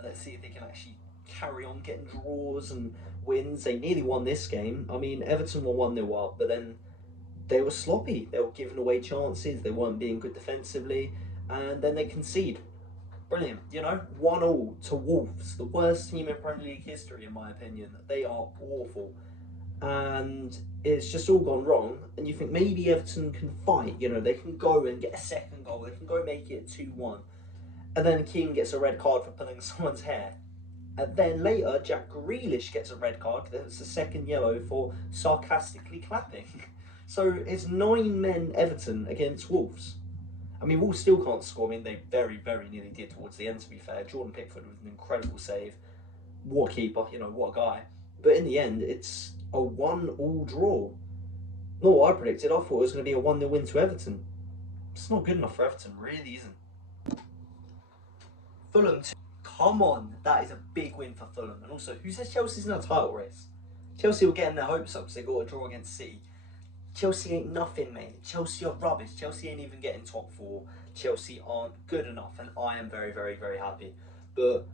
Let's see if they can actually carry on getting draws and wins. They nearly won this game. I mean, Everton were 1-0 up, but then they were sloppy. They were giving away chances. They weren't being good defensively. And then they concede. Brilliant. You know, 1-1 to Wolves, the worst team in Premier League history, in my opinion. They are awful. And it's just all gone wrong. And you think maybe Everton can fight. You know, they can go and get a second goal. They can go make it 2-1. And then Keane gets a red card for pulling someone's hair. And then later, Jack Grealish gets a red card. That's the second yellow for sarcastically clapping. So it's 9 men Everton against Wolves. I mean, Wolves still can't score. I mean, they very, very nearly did towards the end, to be fair. Jordan Pickford with an incredible save. What a keeper, you know, what a guy. But in the end, it's a 1-1 draw. Not what I predicted. I thought it was going to be a 1-0 win to Everton. It's not good enough for Everton, really isn't. Fulham 2. Come on, that is a big win for Fulham. And also, who says Chelsea's in a title race? Chelsea were getting their hopes up because they got a draw against City. Chelsea ain't nothing, mate. Chelsea are rubbish. Chelsea ain't even getting top 4. Chelsea aren't good enough, and I am very, very, very happy. But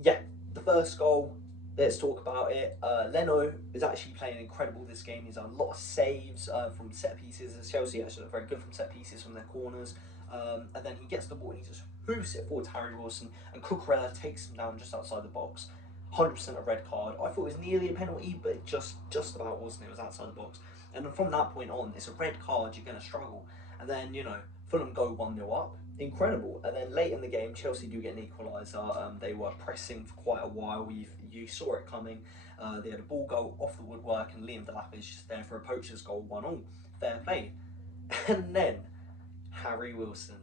yeah, the first goal, let's talk about it. Leno is actually playing incredible this game. He's done a lot of saves from set pieces. Chelsea actually look very good from set pieces from their corners. And then he gets the ball and he just hoops it forward to Harry Wilson, and Cucurella takes him down just outside the box. 100% a red card. I thought it was nearly a penalty, but it just about wasn't. It was outside the box. And then from that point on, it's a red card, you're going to struggle. And then, you know, Fulham go 1-0 up. Incredible. And then late in the game, Chelsea do get an equaliser. They were pressing for quite a while. You saw it coming. They had a ball go off the woodwork, and Liam Delap is just there for a poacher's goal, 1-1. Fair play. And then Harry Wilson,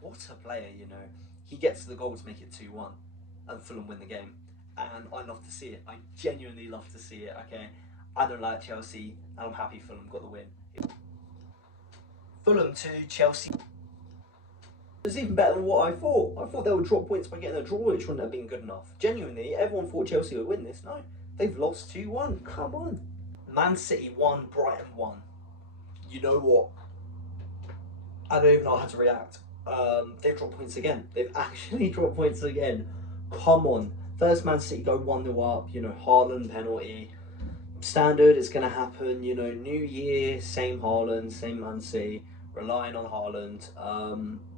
what a player, you know. He gets to the goal to make it 2-1, and Fulham win the game. And I love to see it. I genuinely love to see it, okay? I don't like Chelsea, and I'm happy Fulham got the win. Fulham 2, Chelsea. It was even better than what I thought. I thought they would drop points by getting a draw, which wouldn't have been good enough. Genuinely, everyone thought Chelsea would win this. No, they've lost 2-1. Come on. Man City 1, Brighton 1. You know what? I don't even know how to react. They've dropped points again. They've actually dropped points again. Come on. First Man City go 1-0 up, you know, Haaland penalty. Standard, it's going to happen, you know, new year, same Haaland, same Man City, relying on Haaland.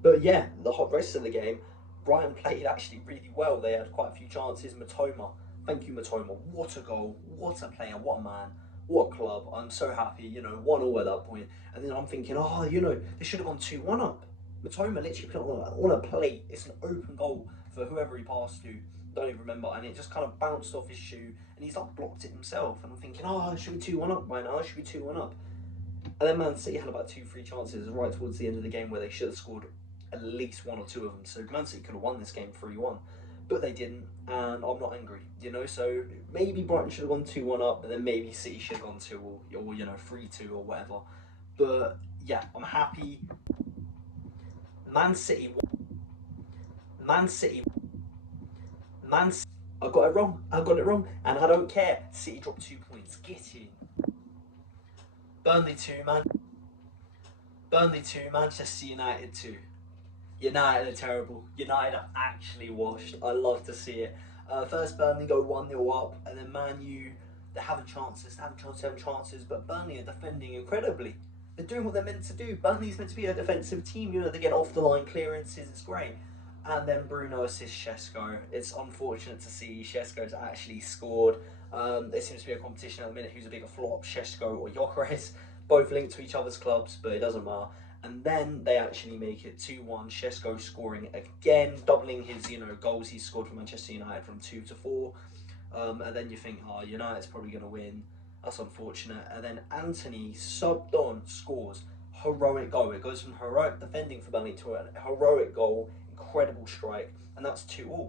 But yeah, the rest of the game, Brighton played actually really well. They had quite a few chances. Matoma, thank you Matoma. What a goal, what a player, what a man, what a club. I'm so happy, you know, 1-1 at that point. And then I'm thinking, oh, you know, they should have gone 2-1 up. Matoma literally put it on a plate. It's an open goal for whoever he passed to. Don't even remember, and it just kind of bounced off his shoe, and he's like blocked it himself. And I'm thinking, oh, it should be 2-1 up by now. It should be 2-1 up. And then Man City had about 2-3 chances right towards the end of the game where they should have scored at least 1 or 2 of them. So Man City could have won this game 3-1, but they didn't, and I'm not angry, you know. So maybe Brighton should have gone 2-1 up, but then maybe City should have gone 2 or you know 3-2 or whatever. But yeah, I'm happy. Man City. I got it wrong, and I don't care. City dropped 2 points. Get in. Burnley 2, Manchester United 2. United are terrible. United are actually washed. I love to see it. First Burnley go 1-0 up, and then Man U, they're having chances, but Burnley are defending incredibly. They're doing what they're meant to do. Burnley's meant to be a defensive team, you know, they get off the line clearances, it's great. And then Bruno assists Šeško. It's unfortunate to see Šeško's actually scored. There seems to be a competition at the minute who's a bigger flop, Šeško or Gyökeres, both linked to each other's clubs, but it doesn't matter. And then they actually make it 2-1. Šeško scoring again, doubling his goals he's scored for Manchester United from 2 to 4. And then you think, oh, United's probably going to win. That's unfortunate. And then Anthony, subbed on, scores. Heroic goal. It goes from heroic defending for Burnley to a heroic goal. Incredible strike. And that's 2-2.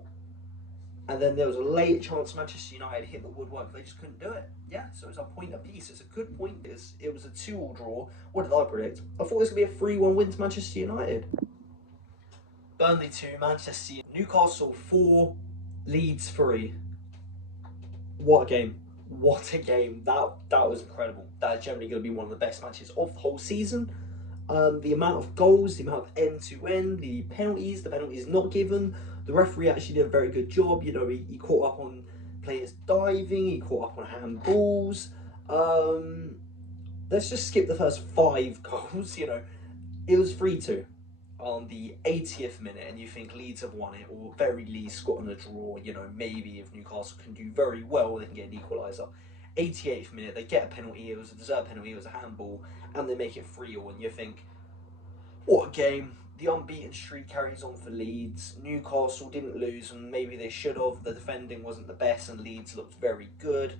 And then there was a late chance Manchester United hit the woodwork. They just couldn't do it. Yeah, so it's a point apiece. It's a good point. It was a 2-2 draw. What did I predict? I thought it was going to be a 3-1 win to Manchester United. Burnley 2, Manchester United. Newcastle 4, Leeds 3. What a game. What a game. That was incredible. That is generally going to be one of the best matches of the whole season. The amount of goals, the amount of end-to-end, the penalties not given. The referee actually did a very good job. You know, he caught up on players diving, he caught up on handballs. Let's just skip the first 5 goals. You know, it was 3-2 on the 80th minute, and you think Leeds have won it, or very least gotten a draw. You know, maybe if Newcastle can do very well, they can get an equaliser. 88th minute, they get a penalty. It was a deserved penalty. It was a handball, and they make it 3-0. And you think, what a game! The unbeaten streak carries on for Leeds. Newcastle didn't lose, and maybe they should have. The defending wasn't the best, and Leeds looked very good.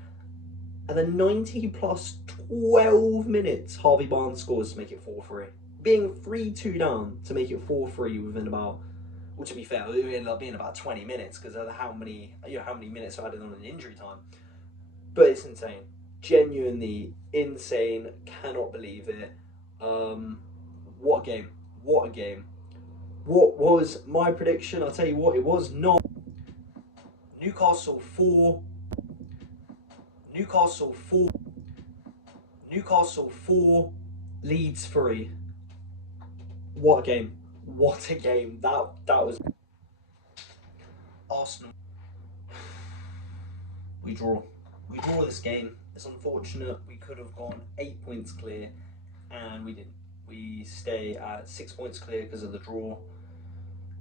And then 90 plus 12 minutes, Harvey Barnes scores to make it 4-3. Being 3-2 down to make it 4-3 within about, well, to be fair, it ended up being about 20 minutes because of how many minutes I added on in injury time. But it's insane, genuinely insane. Cannot believe it. What a game! What a game! What was my prediction? I'll tell you what, it was not. Newcastle 4. Newcastle 4. Newcastle 4. Leeds 3. What a game! What a game! That was. Arsenal. We draw this game. It's unfortunate. We could have gone 8 points clear, and we didn't. We stay at 6 points clear because of the draw.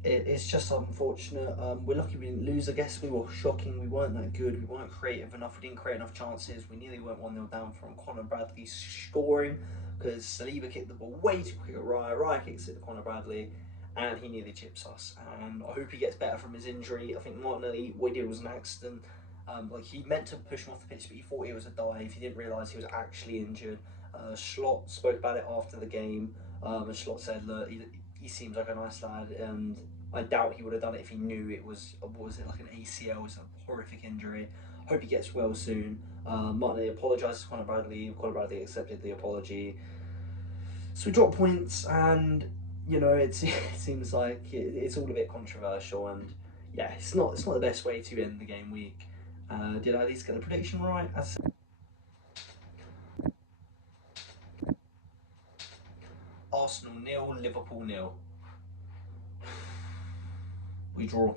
It's just unfortunate. We're lucky we didn't lose. I guess we were shocking. We weren't that good. We weren't creative enough. We didn't create enough chances. We nearly went 1-0 down from Conor Bradley scoring because Saliba kicked the ball way too quick at Raya. Raya kicks it to Conor Bradley, and he nearly chips us. And I hope he gets better from his injury. I think Martinelli, what he did was an accident. Like he meant to push him off the pitch, but he thought it was a dive. He didn't realise he was actually injured. Slot spoke about it after the game, and Slot said, look, he seems like a nice lad, and I doubt he would have done it if he knew it was like an ACL, it was a horrific injury. Hope he gets well soon. Martinelli apologised to Conor Bradley. Conor Bradley accepted the apology. So we dropped points, and you know it seems like it's all a bit controversial, and yeah, it's not the best way to end the game week. Did I at least get the prediction right? Arsenal 0, Liverpool 0. We draw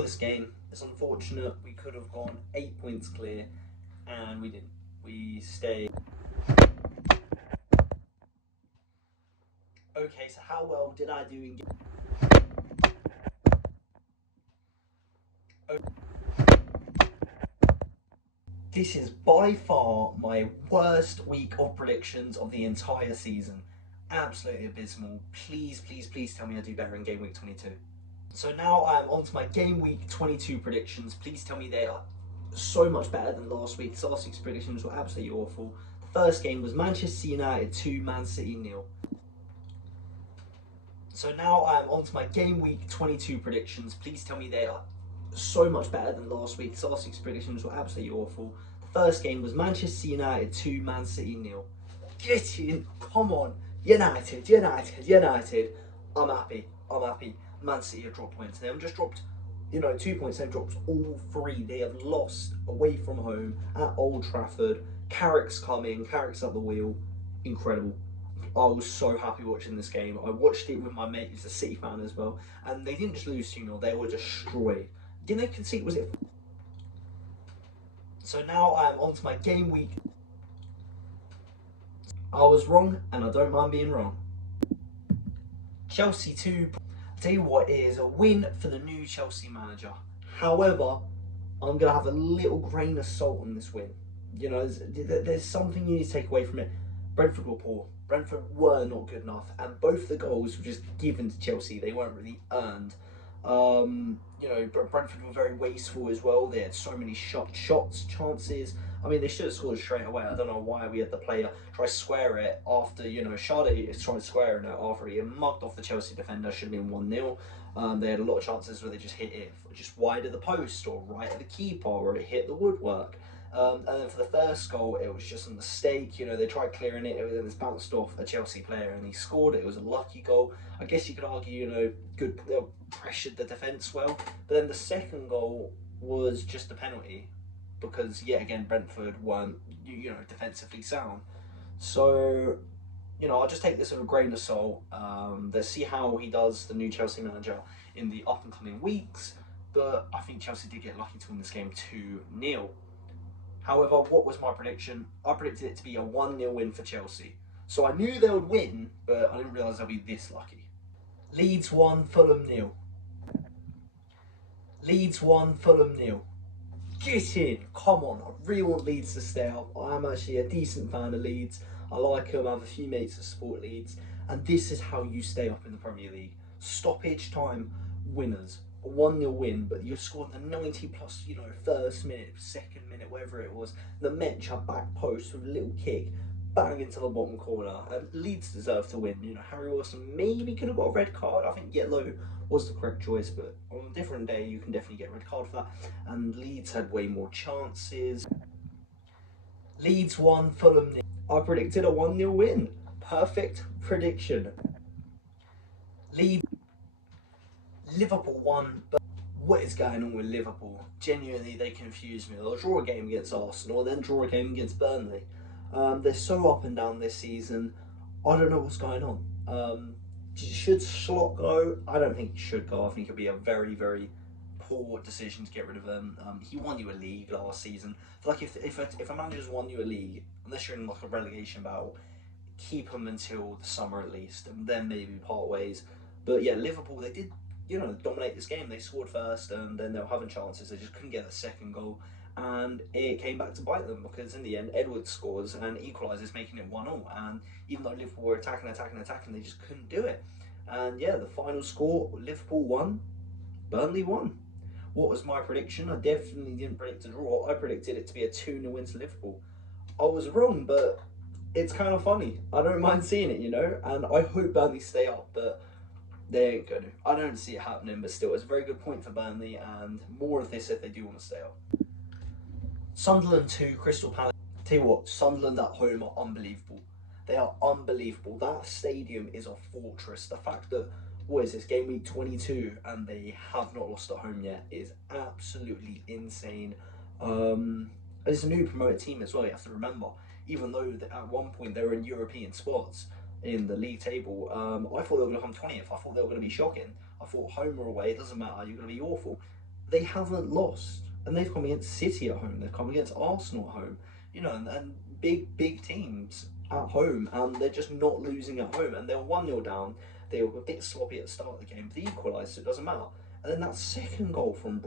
this game. It's unfortunate. We could have gone 8 points clear, and we didn't. We stay. Okay, so how well did I do in game? This is by far my worst week of predictions of the entire season. Absolutely abysmal. Please, please, please tell me I do better in game week 22. So now I'm on to my game week 22 predictions. Please tell me they are so much better than last week. Last week's predictions were absolutely awful. The first game was Manchester United 2, Man City 0. So now I'm on to my game week 22 predictions. Please tell me they are so much better than last week. Last week's predictions were absolutely awful. The first game was Manchester United 2, Man City 0. Get in, come on. United. I'm happy. Man City have dropped points. They haven't just dropped, 2 points. They've dropped all 3. They have lost away from home at Old Trafford. Carrick's coming. Carrick's at the wheel. Incredible. I was so happy watching this game. I watched it with my mate who's a City fan as well. And they didn't just lose 2-0. They were destroyed. Didn't they concede? Was it? So now I am on to my game week. I was wrong, and I don't mind being wrong. Chelsea 2. I'll tell you what, it is a win for the new Chelsea manager. However, I'm going to have a little grain of salt on this win. You know, there's something you need to take away from it. Brentford were poor. Brentford were not good enough, and both the goals were just given to Chelsea. They weren't really earned. You know, Brentford were very wasteful as well. They had so many shots, chances. I mean, they should have scored straight away. I don't know why we had the player try to square it after, you know, Sade tried squaring it after he mugged off the Chelsea defender. Should have been 1-0. They had a lot of chances where they just hit it just wide of the post or right of the keeper, or it hit the woodwork. And then for the first goal, it was just a mistake. You know, they tried clearing it, and it's bounced off a Chelsea player, and he scored. It was a lucky goal. I guess you could argue, you know, good. They pressured the defence well. But then the second goal was just a penalty, because yet again Brentford weren't, you know, defensively sound. So, you know, I'll just take this with a grain of salt. Let's see how he does, the new Chelsea manager, in the up and coming weeks. But I think Chelsea did get lucky to win this game 2-0. However, what was my prediction? I predicted it to be a 1-0 win for Chelsea. So I knew they would win, but I didn't realise they'd be this lucky. Leeds 1, Fulham 0. Leeds 1, Fulham 0. Get in! Come on, I really want Leeds to stay up. I am actually a decent fan of Leeds. I like them, I have a few mates that support Leeds. And this is how you stay up in the Premier League. Stoppage time winners. A 1-0 win, but you scored the 90 plus, you know, first minute, second minute, whatever it was. The Mencha back post with a little kick, bang into the bottom corner. And Leeds deserve to win. You know, Harry Wilson maybe could have got a red card. I think yellow was the correct choice, but on a different day, you can definitely get a red card for that. And Leeds had way more chances. Leeds 1, Fulham 0. I predicted a 1-0 win. Perfect prediction. Liverpool 1, but what is going on with Liverpool? Genuinely, they confuse me. They'll draw a game against Arsenal, then draw a game against Burnley. They're so up and down this season. I don't know what's going on. Should Slot go? I don't think he should go. I think it'd be a very, very poor decision to get rid of him. He won you a league last season. Like if a manager's won you a league, unless you're in like a relegation battle, keep him until the summer at least, and then maybe part ways. But yeah, Liverpool, they did, you know, dominate this game. They scored first, and then they were having chances. They just couldn't get the second goal, and it came back to bite them, because in the end, Edwards scores and equalises, making it 1-1. And even though Liverpool were attacking, they just couldn't do it. And yeah, the final score: Liverpool 1, Burnley 1. What was my prediction? I definitely didn't predict a draw. I predicted it to be a 2-0 win to Liverpool. I was wrong, but it's kind of funny. I don't mind seeing it, you know, and I hope Burnley stay up, but they ain't going to. I don't see it happening, but still, it's a very good point for Burnley, and more of this if they do want to stay up. Sunderland 2, Crystal Palace. Tell you what, Sunderland at home are unbelievable. They are unbelievable. That stadium is a fortress. The fact that, what is this, game week 22, and they have not lost at home yet is absolutely insane. It's a new promoted team as well, you have to remember. Even though at one point they were in European spots in the league table, I thought they were going to come 20th. I thought they were going to be shocking. I thought home or away, it doesn't matter, you're going to be awful. They haven't lost, and they've come against City at home, they've come against Arsenal at home, you know, and big teams at home, and they're just not losing at home. And they were 1-0 down, they were a bit sloppy at the start of the game, but they equalised, so it doesn't matter. And then that second goal from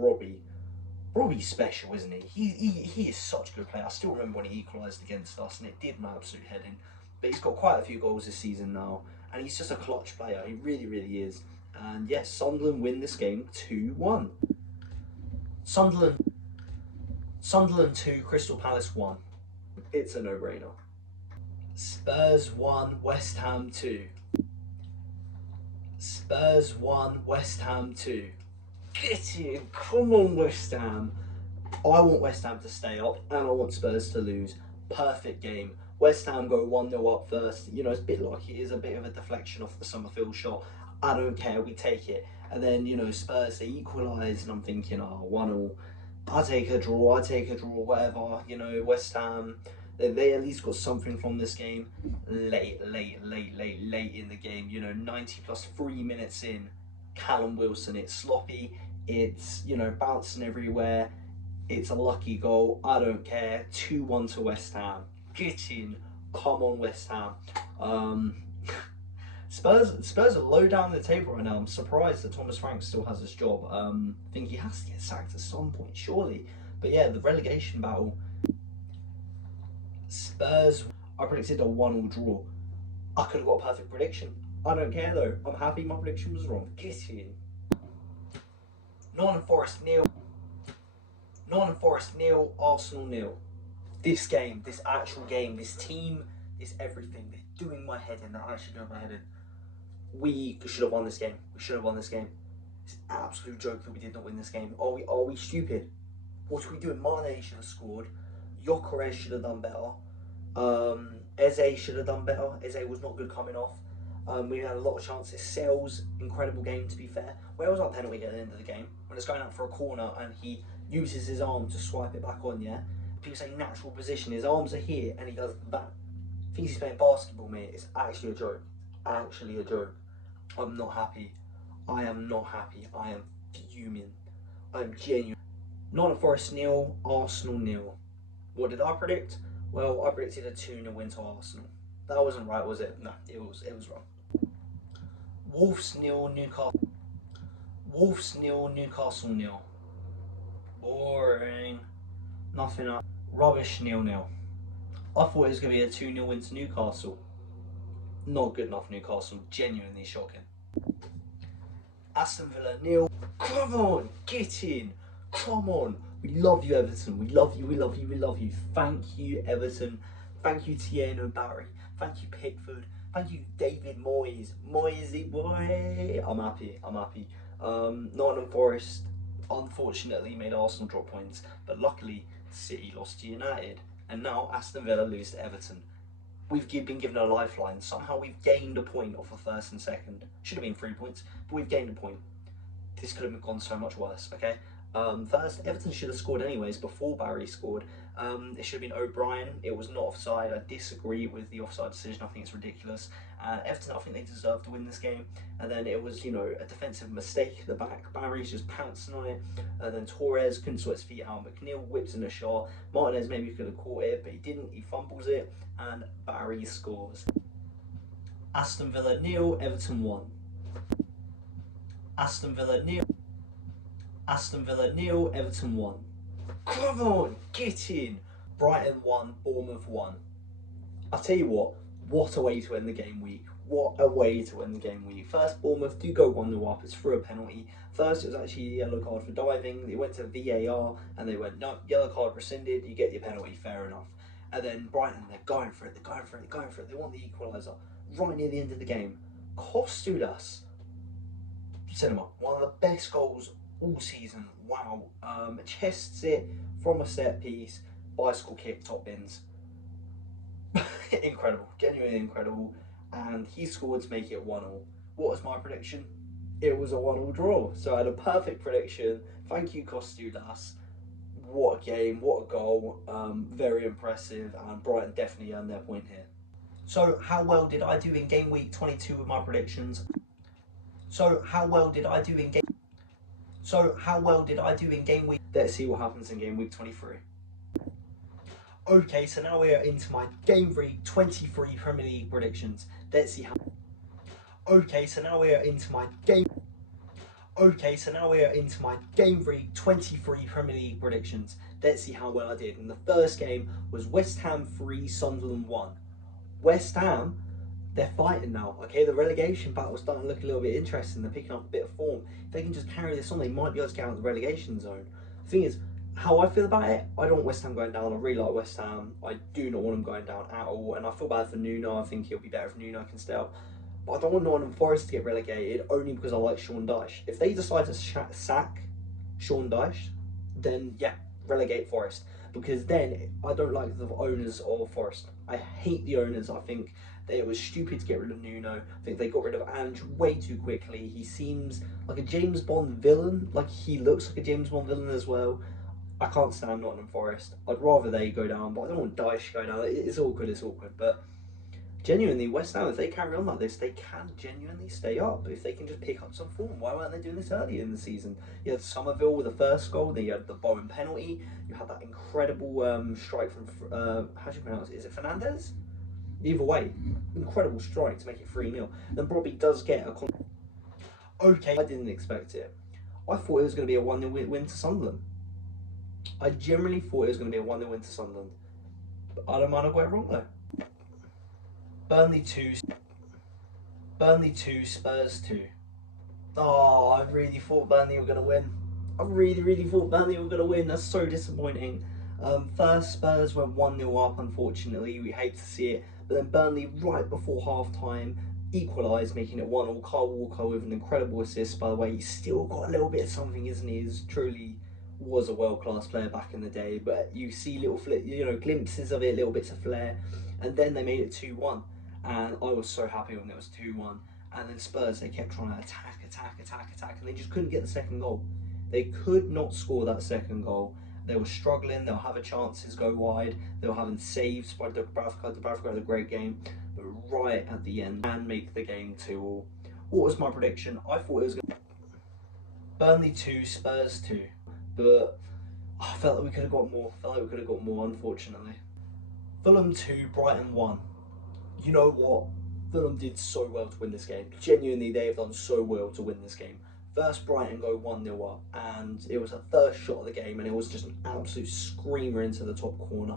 Robbie's special, isn't he? He is such a good player. I still remember when he equalised against us, and it did my absolute head in. But he's got quite a few goals this season now, and he's just a clutch player. He really, really is. And yes, Sunderland win this game 2-1. Sunderland 2, Crystal Palace 1. It's a no-brainer. Spurs 1, West Ham 2. Spurs 1, West Ham 2. Get in, come on West Ham. I want West Ham to stay up, and I want Spurs to lose. Perfect game. West Ham go 1-0 up first. You know, it's a bit like it is a bit of a deflection off the Summerfield shot. I don't care, we take it. And then, you know, Spurs, they equalise, and I'm thinking, oh, 1-1. I take a draw, whatever. You know, West Ham, they at least got something from this game. Late in the game, you know, 90 plus 3 minutes in, Callum Wilson, it's sloppy. It's, you know, bouncing everywhere. It's a lucky goal. I don't care. 2-1 to West Ham. Get in. Come on, West Ham. Um, Spurs are low down the table right now. I'm surprised that Thomas Frank still has his job. I think he has to get sacked at some point, surely. But yeah, the relegation battle. Spurs, I predicted a 1-1 draw. I could have got a perfect prediction. I don't care though. I'm happy my prediction was wrong. Get in. Nottingham Forest nil. Nottingham Forest nil. Arsenal nil. This game, this actual game, this team, this everything. They're doing my head in. They're actually doing my head in. We should have won this game. We should have won this game. It's an absolute joke that we did not win this game. Are we stupid? What are we doing? Mane should have scored. Gyökeres should have done better. Eze should have done better. Eze was not good coming off. We had a lot of chances. Sells, incredible game to be fair. Where was our penalty at the end of the game? When it's going out for a corner and he uses his arm to swipe it back on, yeah? People say natural position. His arms are here and he does that. Thinks he's playing basketball, mate. It's actually a joke. Actually a joke. I'm not happy. I am not happy. I am fuming. I am genuine. Nottingham Forest nil, Arsenal nil. What did I predict? Well, I predicted a 2-0 win to Arsenal. That wasn't right, was it? No, it was wrong. Wolves nil, Newcastle. Wolves nil, Newcastle nil. Boring. Nothing up. Rubbish 0-0. I thought it was going to be a 2-0 win to Newcastle. Not good enough, Newcastle. Genuinely shocking. Aston Villa nil. Come on, get in. Come on. We love you, Everton. We love you, we love you, we love you. Thank you, Everton. Thank you, Tieno Barry. Thank you, Pickford. Thank you, David Moyes. Moyesy boy. I'm happy. I'm happy. Nottingham Forest unfortunately made Arsenal drop points, but luckily City lost to United, and now Aston Villa lose to Everton. We've been given a lifeline. Somehow we've gained a point off of first and second. Should have been 3 points, but we've gained a point. This could have gone so much worse, okay? First, Everton should have scored anyways before Barry scored. It should have been O'Brien. It was not offside. I disagree with the offside decision. I think it's ridiculous. Everton, I think they deserve to win this game. And then it was, you know, a defensive mistake at the back. Barry's just pouncing on it. And then Torres couldn't sort his feet out. McNeil whips in a shot. Martinez maybe could have caught it, but he didn't. He fumbles it. And Barry scores. Aston Villa nil, Everton 1. Aston Villa nil. Aston Villa nil, Everton 1. Come on, get in. Brighton 1, Bournemouth 1. I'll tell you what a way to end the game week. What a way to end the game week. First, Bournemouth do go 1-0 up. It's through a penalty. First, it was actually a yellow card for diving. It went to VAR and they went, no, yellow card rescinded. You get your penalty, fair enough. And then Brighton, they're going for it. They're going for it. They're going for it. They want the equaliser right near the end of the game. Kostas Cinema, one of the best goals all season. Wow. Chests it from a set piece, bicycle kick, top bins. Incredible, genuinely incredible. And he scored to make it 1-1. What was my prediction? It was a 1-1 draw. So I had a perfect prediction. Thank you, Kostas. What a game, what a goal. Very impressive, and Brighton definitely earned their point here. So how well did I do in game week 22 with my predictions? Let's see what happens in game week 23. Okay, so now we are into my game week 23 Premier League predictions. Let's see how. Okay, so now we are into my game week 23 Premier League predictions. Let's see how well I did. And the first game was West Ham 3, Sunderland 1. West Ham, they're fighting now, okay? The relegation battle's starting to look a little bit interesting. They're picking up a bit of form. If they can just carry this on, they might be able to get out of the relegation zone. The thing is, how I feel about it, I don't want West Ham going down. I really like West Ham. I do not want them going down at all. And I feel bad for Nuno. I think it'll be better if Nuno can stay up. But I don't want Nottingham Forest to get relegated only because I like Sean Dyche. If they decide to sack Sean Dyche, then yeah, relegate Forest. Because then I don't like the owners of Forest. I hate the owners. I think it was stupid to get rid of Nuno. I think they got rid of Ange way too quickly. He seems like a James Bond villain. Like, he looks like a James Bond villain as well. I can't stand Nottingham Forest. I'd rather they go down, but I don't want Dyche to go down. It's awkward, but Genuinely, West Ham, if they carry on like this, they can genuinely stay up. If they can just pick up some form. Why weren't they doing this earlier in the season? You had Somerville with the first goal, then you had the Bowen penalty, you had that incredible strike from, how do you pronounce it? Is it Fernandez? Either way, incredible strike to make it 3-0. Then Bobby does get a... Okay, I didn't expect it. I thought it was going to be a 1-0 win to Sunderland. I generally thought it was going to be a 1-0 win to Sunderland. But I don't mind I got it wrong though. Burnley 2, Spurs 2. Oh, I really thought Burnley were going to win. I really thought Burnley were going to win. That's so disappointing. First, Spurs went 1-0 up, unfortunately. We hate to see it. But then Burnley, right before half-time, equalised, making it 1-1. Kyle Walker with an incredible assist, by the way. He's still got a little bit of something, isn't he? He's truly was a world-class player back in the day. But you see little glimpses of it, little bits of flair. And then they made it 2-1. And I was so happy when it was 2-1. And then Spurs, they kept trying to attack, and they just couldn't get the second goal. They could not score that second goal. They were struggling, they were having chances go wide, they were having saves by Dubravka. Dubravka had a great game, but right at the end, and make the game 2-2. What was my prediction? I thought it was going to Burnley 2, Spurs 2, but I felt like we could have got more, unfortunately. Fulham 2, Brighton 1. You know what? Fulham did so well to win this game. Genuinely, they have done so well to win this game. First, Brighton go 1-0 up, and it was a first shot of the game, and it was just an absolute screamer into the top corner.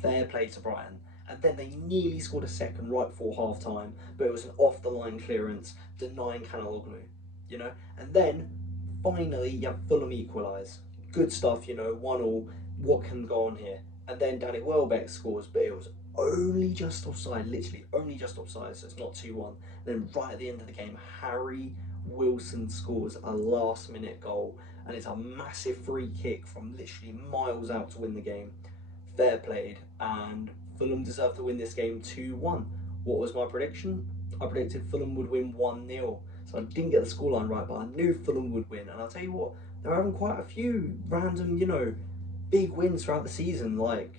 Fair play to Brighton. And then they nearly scored a second right before half-time, but it was an off-the-line clearance, denying Canaloglu, you know? And then, finally, you have Fulham equalise. Good stuff, you know, 1-1. What can go on here? And then Danny Welbeck scores, but it was only just offside, literally only just offside, so it's not 2-1. Then right at the end of the game, Harry Wilson scores a last-minute goal, and it's a massive free kick from literally miles out to win the game. Fair played, and Fulham deserved to win this game 2-1. What was my prediction? I predicted Fulham would win 1-0. So I didn't get the scoreline right, but I knew Fulham would win. And I'll tell you what, they're having quite a few random, big wins throughout the season. Like,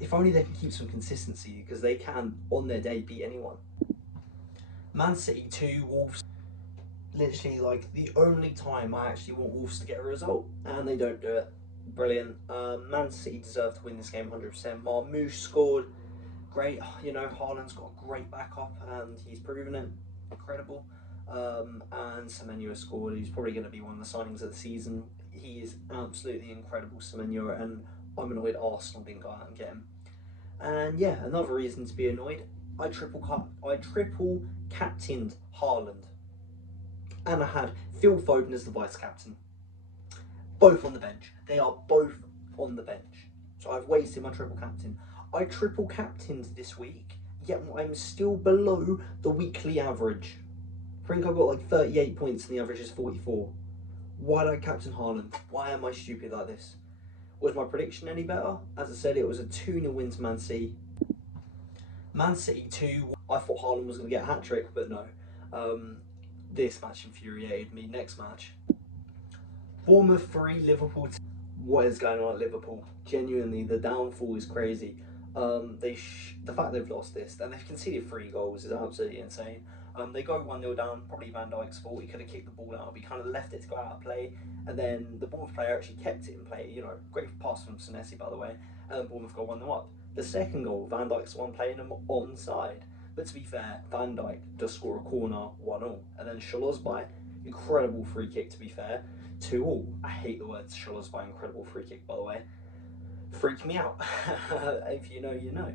if only they can keep some consistency, because they can, on their day, beat anyone. Man City 2, Wolves. Literally, like, the only time I actually want Wolves to get a result, and they don't do it. Brilliant. Man City deserved to win this game 100%. Marmoush scored. Great. Haaland's got a great backup, and he's proven it. Incredible. And Semenyo scored. He's probably going to be one of the signings of the season. He is absolutely incredible, Semenyo, and I'm annoyed Arsenal didn't go out and get him. And yeah, another reason to be annoyed, I triple captained Haaland. And I had Phil Foden as the vice captain. Both on the bench. They are both on the bench. So I've wasted my triple captain. I triple captained this week, yet I'm still below the weekly average. I think I've got like 38 points and the average is 44. Why did I captain Haaland? Why am I stupid like this? Was my prediction any better? As I said, it was a 2-0 win to Man City. Man City 2. I thought Haaland was going to get a hat-trick, but no. This match infuriated me. Next match. Bournemouth 3, Liverpool 2. What is going on at Liverpool? Genuinely, the downfall is crazy. The fact they've lost this, and they've conceded 3 goals is absolutely insane. They go 1-0 down, probably Van Dijk's fault. He could have kicked the ball out, but he kind of left it to go out of play. And then the Bournemouth player actually kept it in play. Great pass from Senesi, by the way. And Bournemouth got 1-0 up. The second goal, Van Dijk's the one playing them onside. But to be fair, Van Dijk does score a corner 1-0. And then Szoboszlai, incredible free kick, to be fair, 2-2. I hate the words Szoboszlai, incredible free kick, by the way. Freaked me out. If you know, you know.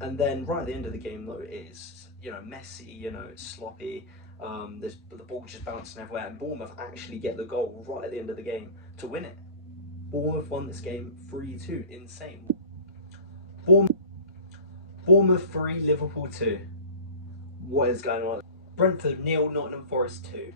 And then right at the end of the game, though, it is, messy, it's sloppy. The ball just bouncing everywhere, and Bournemouth actually get the goal right at the end of the game to win it. Bournemouth won this game 3-2. Insane. Bournemouth 3, Liverpool 2. What is going on? Brentford 0, Nottingham Forest 2.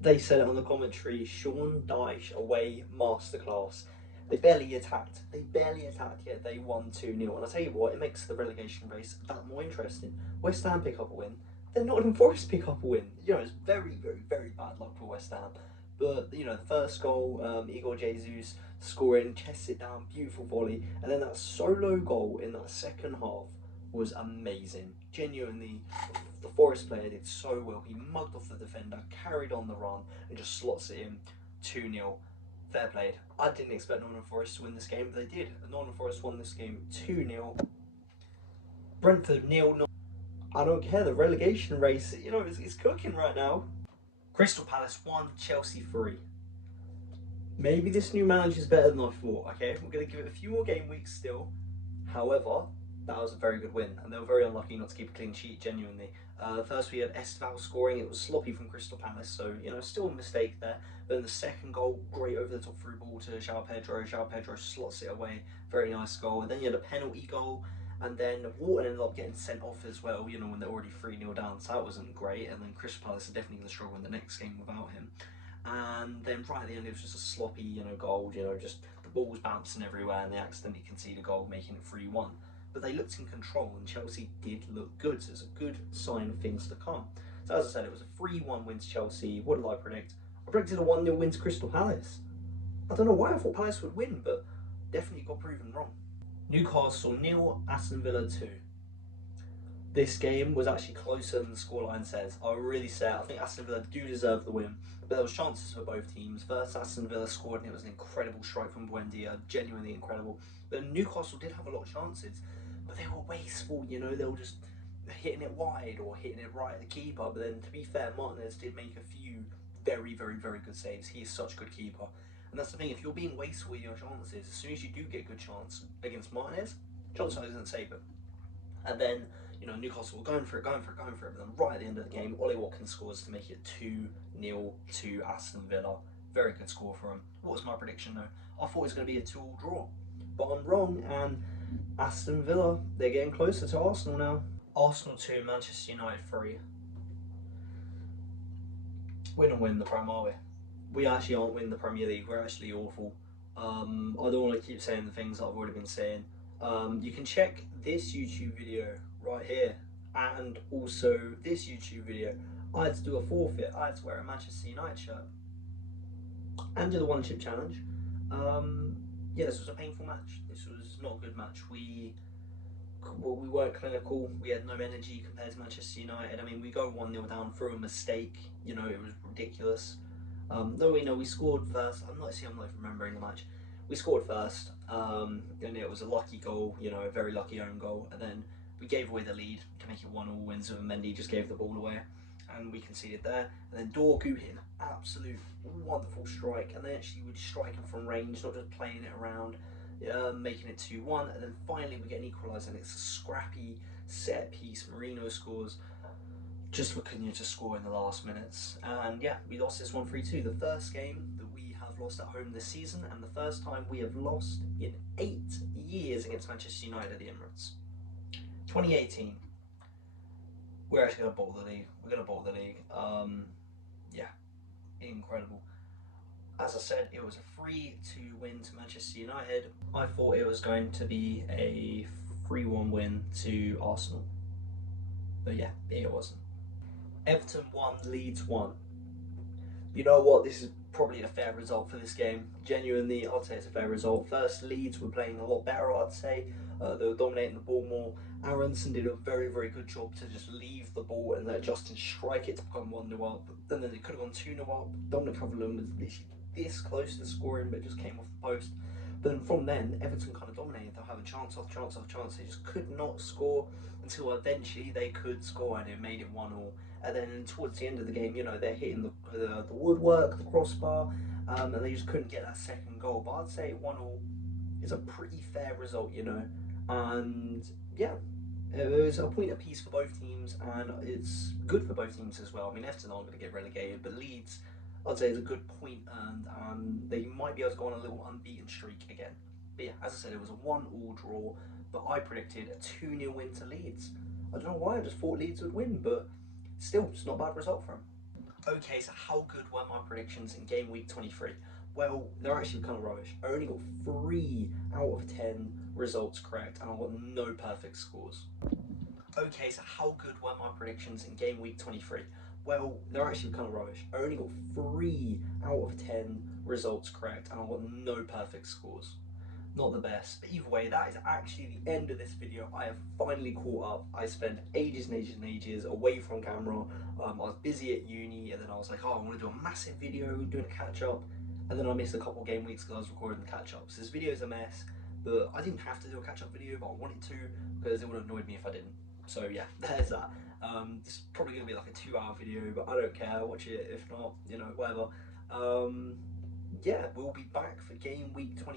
They said it on the commentary, Sean Dyche away masterclass. They barely attacked, yet they won 2-0. And I'll tell you what, it makes the relegation race that more interesting. West Ham pick up a win, then Nottingham Forest pick up a win. It's very, very, very bad luck for West Ham. But you know, the first goal, Igor Jesus scoring, chests it down, beautiful volley, and then that solo goal in that second half was amazing. Genuinely, the Forest player did so well. He mugged off the defender, carried on the run, and just slots it in 2-0. Fair played. I didn't expect Nottingham Forest to win this game, but they did. Nottingham Forest won this game 2-0. Brentford 0-0. I don't care. The relegation race, you know, it's cooking right now. Crystal Palace 1, Chelsea 3. Maybe this new manager's better than I thought, okay? We're going to give it a few more game weeks still. However, that was a very good win, and they were very unlucky not to keep a clean sheet, genuinely. First, we had Esteval scoring. It was sloppy from Crystal Palace, so, you know, still a mistake there. But then the second goal, great over the top through ball to João Pedro. João Pedro slots it away. Very nice goal. And then you had a penalty goal, and then Wharton ended up getting sent off as well, you know, when they're already 3-0 down, so that wasn't great. And then Crystal Palace are definitely going to struggle in the next game without him. And then right at the end, it was just a sloppy, you know, goal, you know, just the ball was bouncing everywhere, and they accidentally conceded a goal, making it 3-1. But they looked in control, and Chelsea did look good, so it's a good sign of things to come. So as I said, it was a 3-1 win to Chelsea. What did I predict? I predicted a 1-0 win to Crystal Palace. I don't know why I thought Palace would win, but definitely got proven wrong. Newcastle 0, Aston Villa 2. This game was actually closer than the scoreline says. I really say I think Aston Villa do deserve the win, but there was chances for both teams. First, Aston Villa scored, and it was an incredible strike from Buendia, genuinely incredible. But Newcastle did have a lot of chances, but they were wasteful. You know, they were just hitting it wide or hitting it right at the keeper. But then, to be fair, Martinez did make a few very, very, very good saves. He is such a good keeper. And that's the thing, if you're being wasteful in your chances, as soon as you do get a good chance against Martinez, Johnson doesn't save it. And then, you know, Newcastle were going for it, but then right at the end of the game, Ollie Watkins scores to make it 2-0 to Aston Villa. Very good score for him. What was my prediction though? I thought it was going to be a 2-2 draw, but I'm wrong, and Aston Villa, they're getting closer to Arsenal now. Arsenal 2, Manchester United 3. We're not winning the Prem, are we? We actually aren't winning the Premier League. We're actually awful. I don't want to keep saying the things that I've already been saying. You can check this YouTube video right here, and also this YouTube video. I had to do a forfeit. I had to wear a Manchester United shirt and do the one chip challenge. Yeah, this was a painful match. This was not a good match. We weren't clinical. We had no energy compared to Manchester United. I mean, we go 1-0 down through a mistake. You know, it was ridiculous. Though we know we scored first. I'm not remembering the match. We scored first, and it was a lucky goal, you know, a very lucky own goal. And then we gave away the lead to make it 1-1 wins, and Mendy just gave the ball away, and we conceded there. And then Dorgu hit an absolute wonderful strike, and they actually were striking from range, not just playing it around, making it 2-1. And then finally we get an equaliser, and it's a scrappy set piece. Marino scores just for Cunha to score in the last minutes. And yeah, we lost this one 3-2. The first game that we have lost at home this season, and the first time we have lost in 8 years against Manchester United at the Emirates. 2018. We're actually going to bolt the league. We're going to bolt the league. Yeah, incredible. As I said, it was a 3-2 win to Manchester United. I thought it was going to be a 3-1 win to Arsenal. But yeah, it wasn't. Everton 1, Leeds 1. You know what? This is probably a fair result for this game. Genuinely, I'd say it's a fair result. First, Leeds were playing a lot better, I'd say. They were dominating the ball more. Aronson did a very, very good job to just leave the ball and let Justin strike it to become 1-0 up. And then it could have gone 2-0 up. Dominic Calvert-Lewin was literally this close to scoring, but just came off the post. But then from then, Everton kind of dominated. They'll have a chance after chance after chance. They just could not score until eventually they could score, and it made it 1-1. And then towards the end of the game, you know, they're hitting the woodwork, the crossbar, and they just couldn't get that second goal. But I'd say 1-1 is a pretty fair result, you know. And yeah, it was a point apiece for both teams, and it's good for both teams as well. I mean, Everton aren't going to get relegated, but Leeds, I'd say, is a good point earned, and they might be able to go on a little unbeaten streak again. But yeah, as I said, it was a 1-1 draw, but I predicted a 2-0 win to Leeds. I don't know why, I just thought Leeds would win, but still, it's not a bad result for them. Okay, so how good were my predictions in game week 23? Well, they're actually kind of rubbish. I only got 3 out of 10 results correct, and I got no perfect scores. Okay, so how good were my predictions in game week 23? well, they're actually kind of rubbish. I only got 3 out of 10 results correct, and I got no perfect scores. Not the best, but either way, that is actually the end of this video. I have finally caught up. I spent ages and ages and ages away from camera. I was busy at uni, and then I was like, oh, I want to do a massive video doing a catch up, and then I missed a couple game weeks because I was recording the catch up. So this video is a mess, but I didn't have to do a catch up video, but I wanted to because it would have annoyed me if I didn't. So yeah, there's that. This is probably gonna be like a 2-hour video, but I don't care. Watch it if not, you know, whatever. Yeah, we'll be back for game week 20.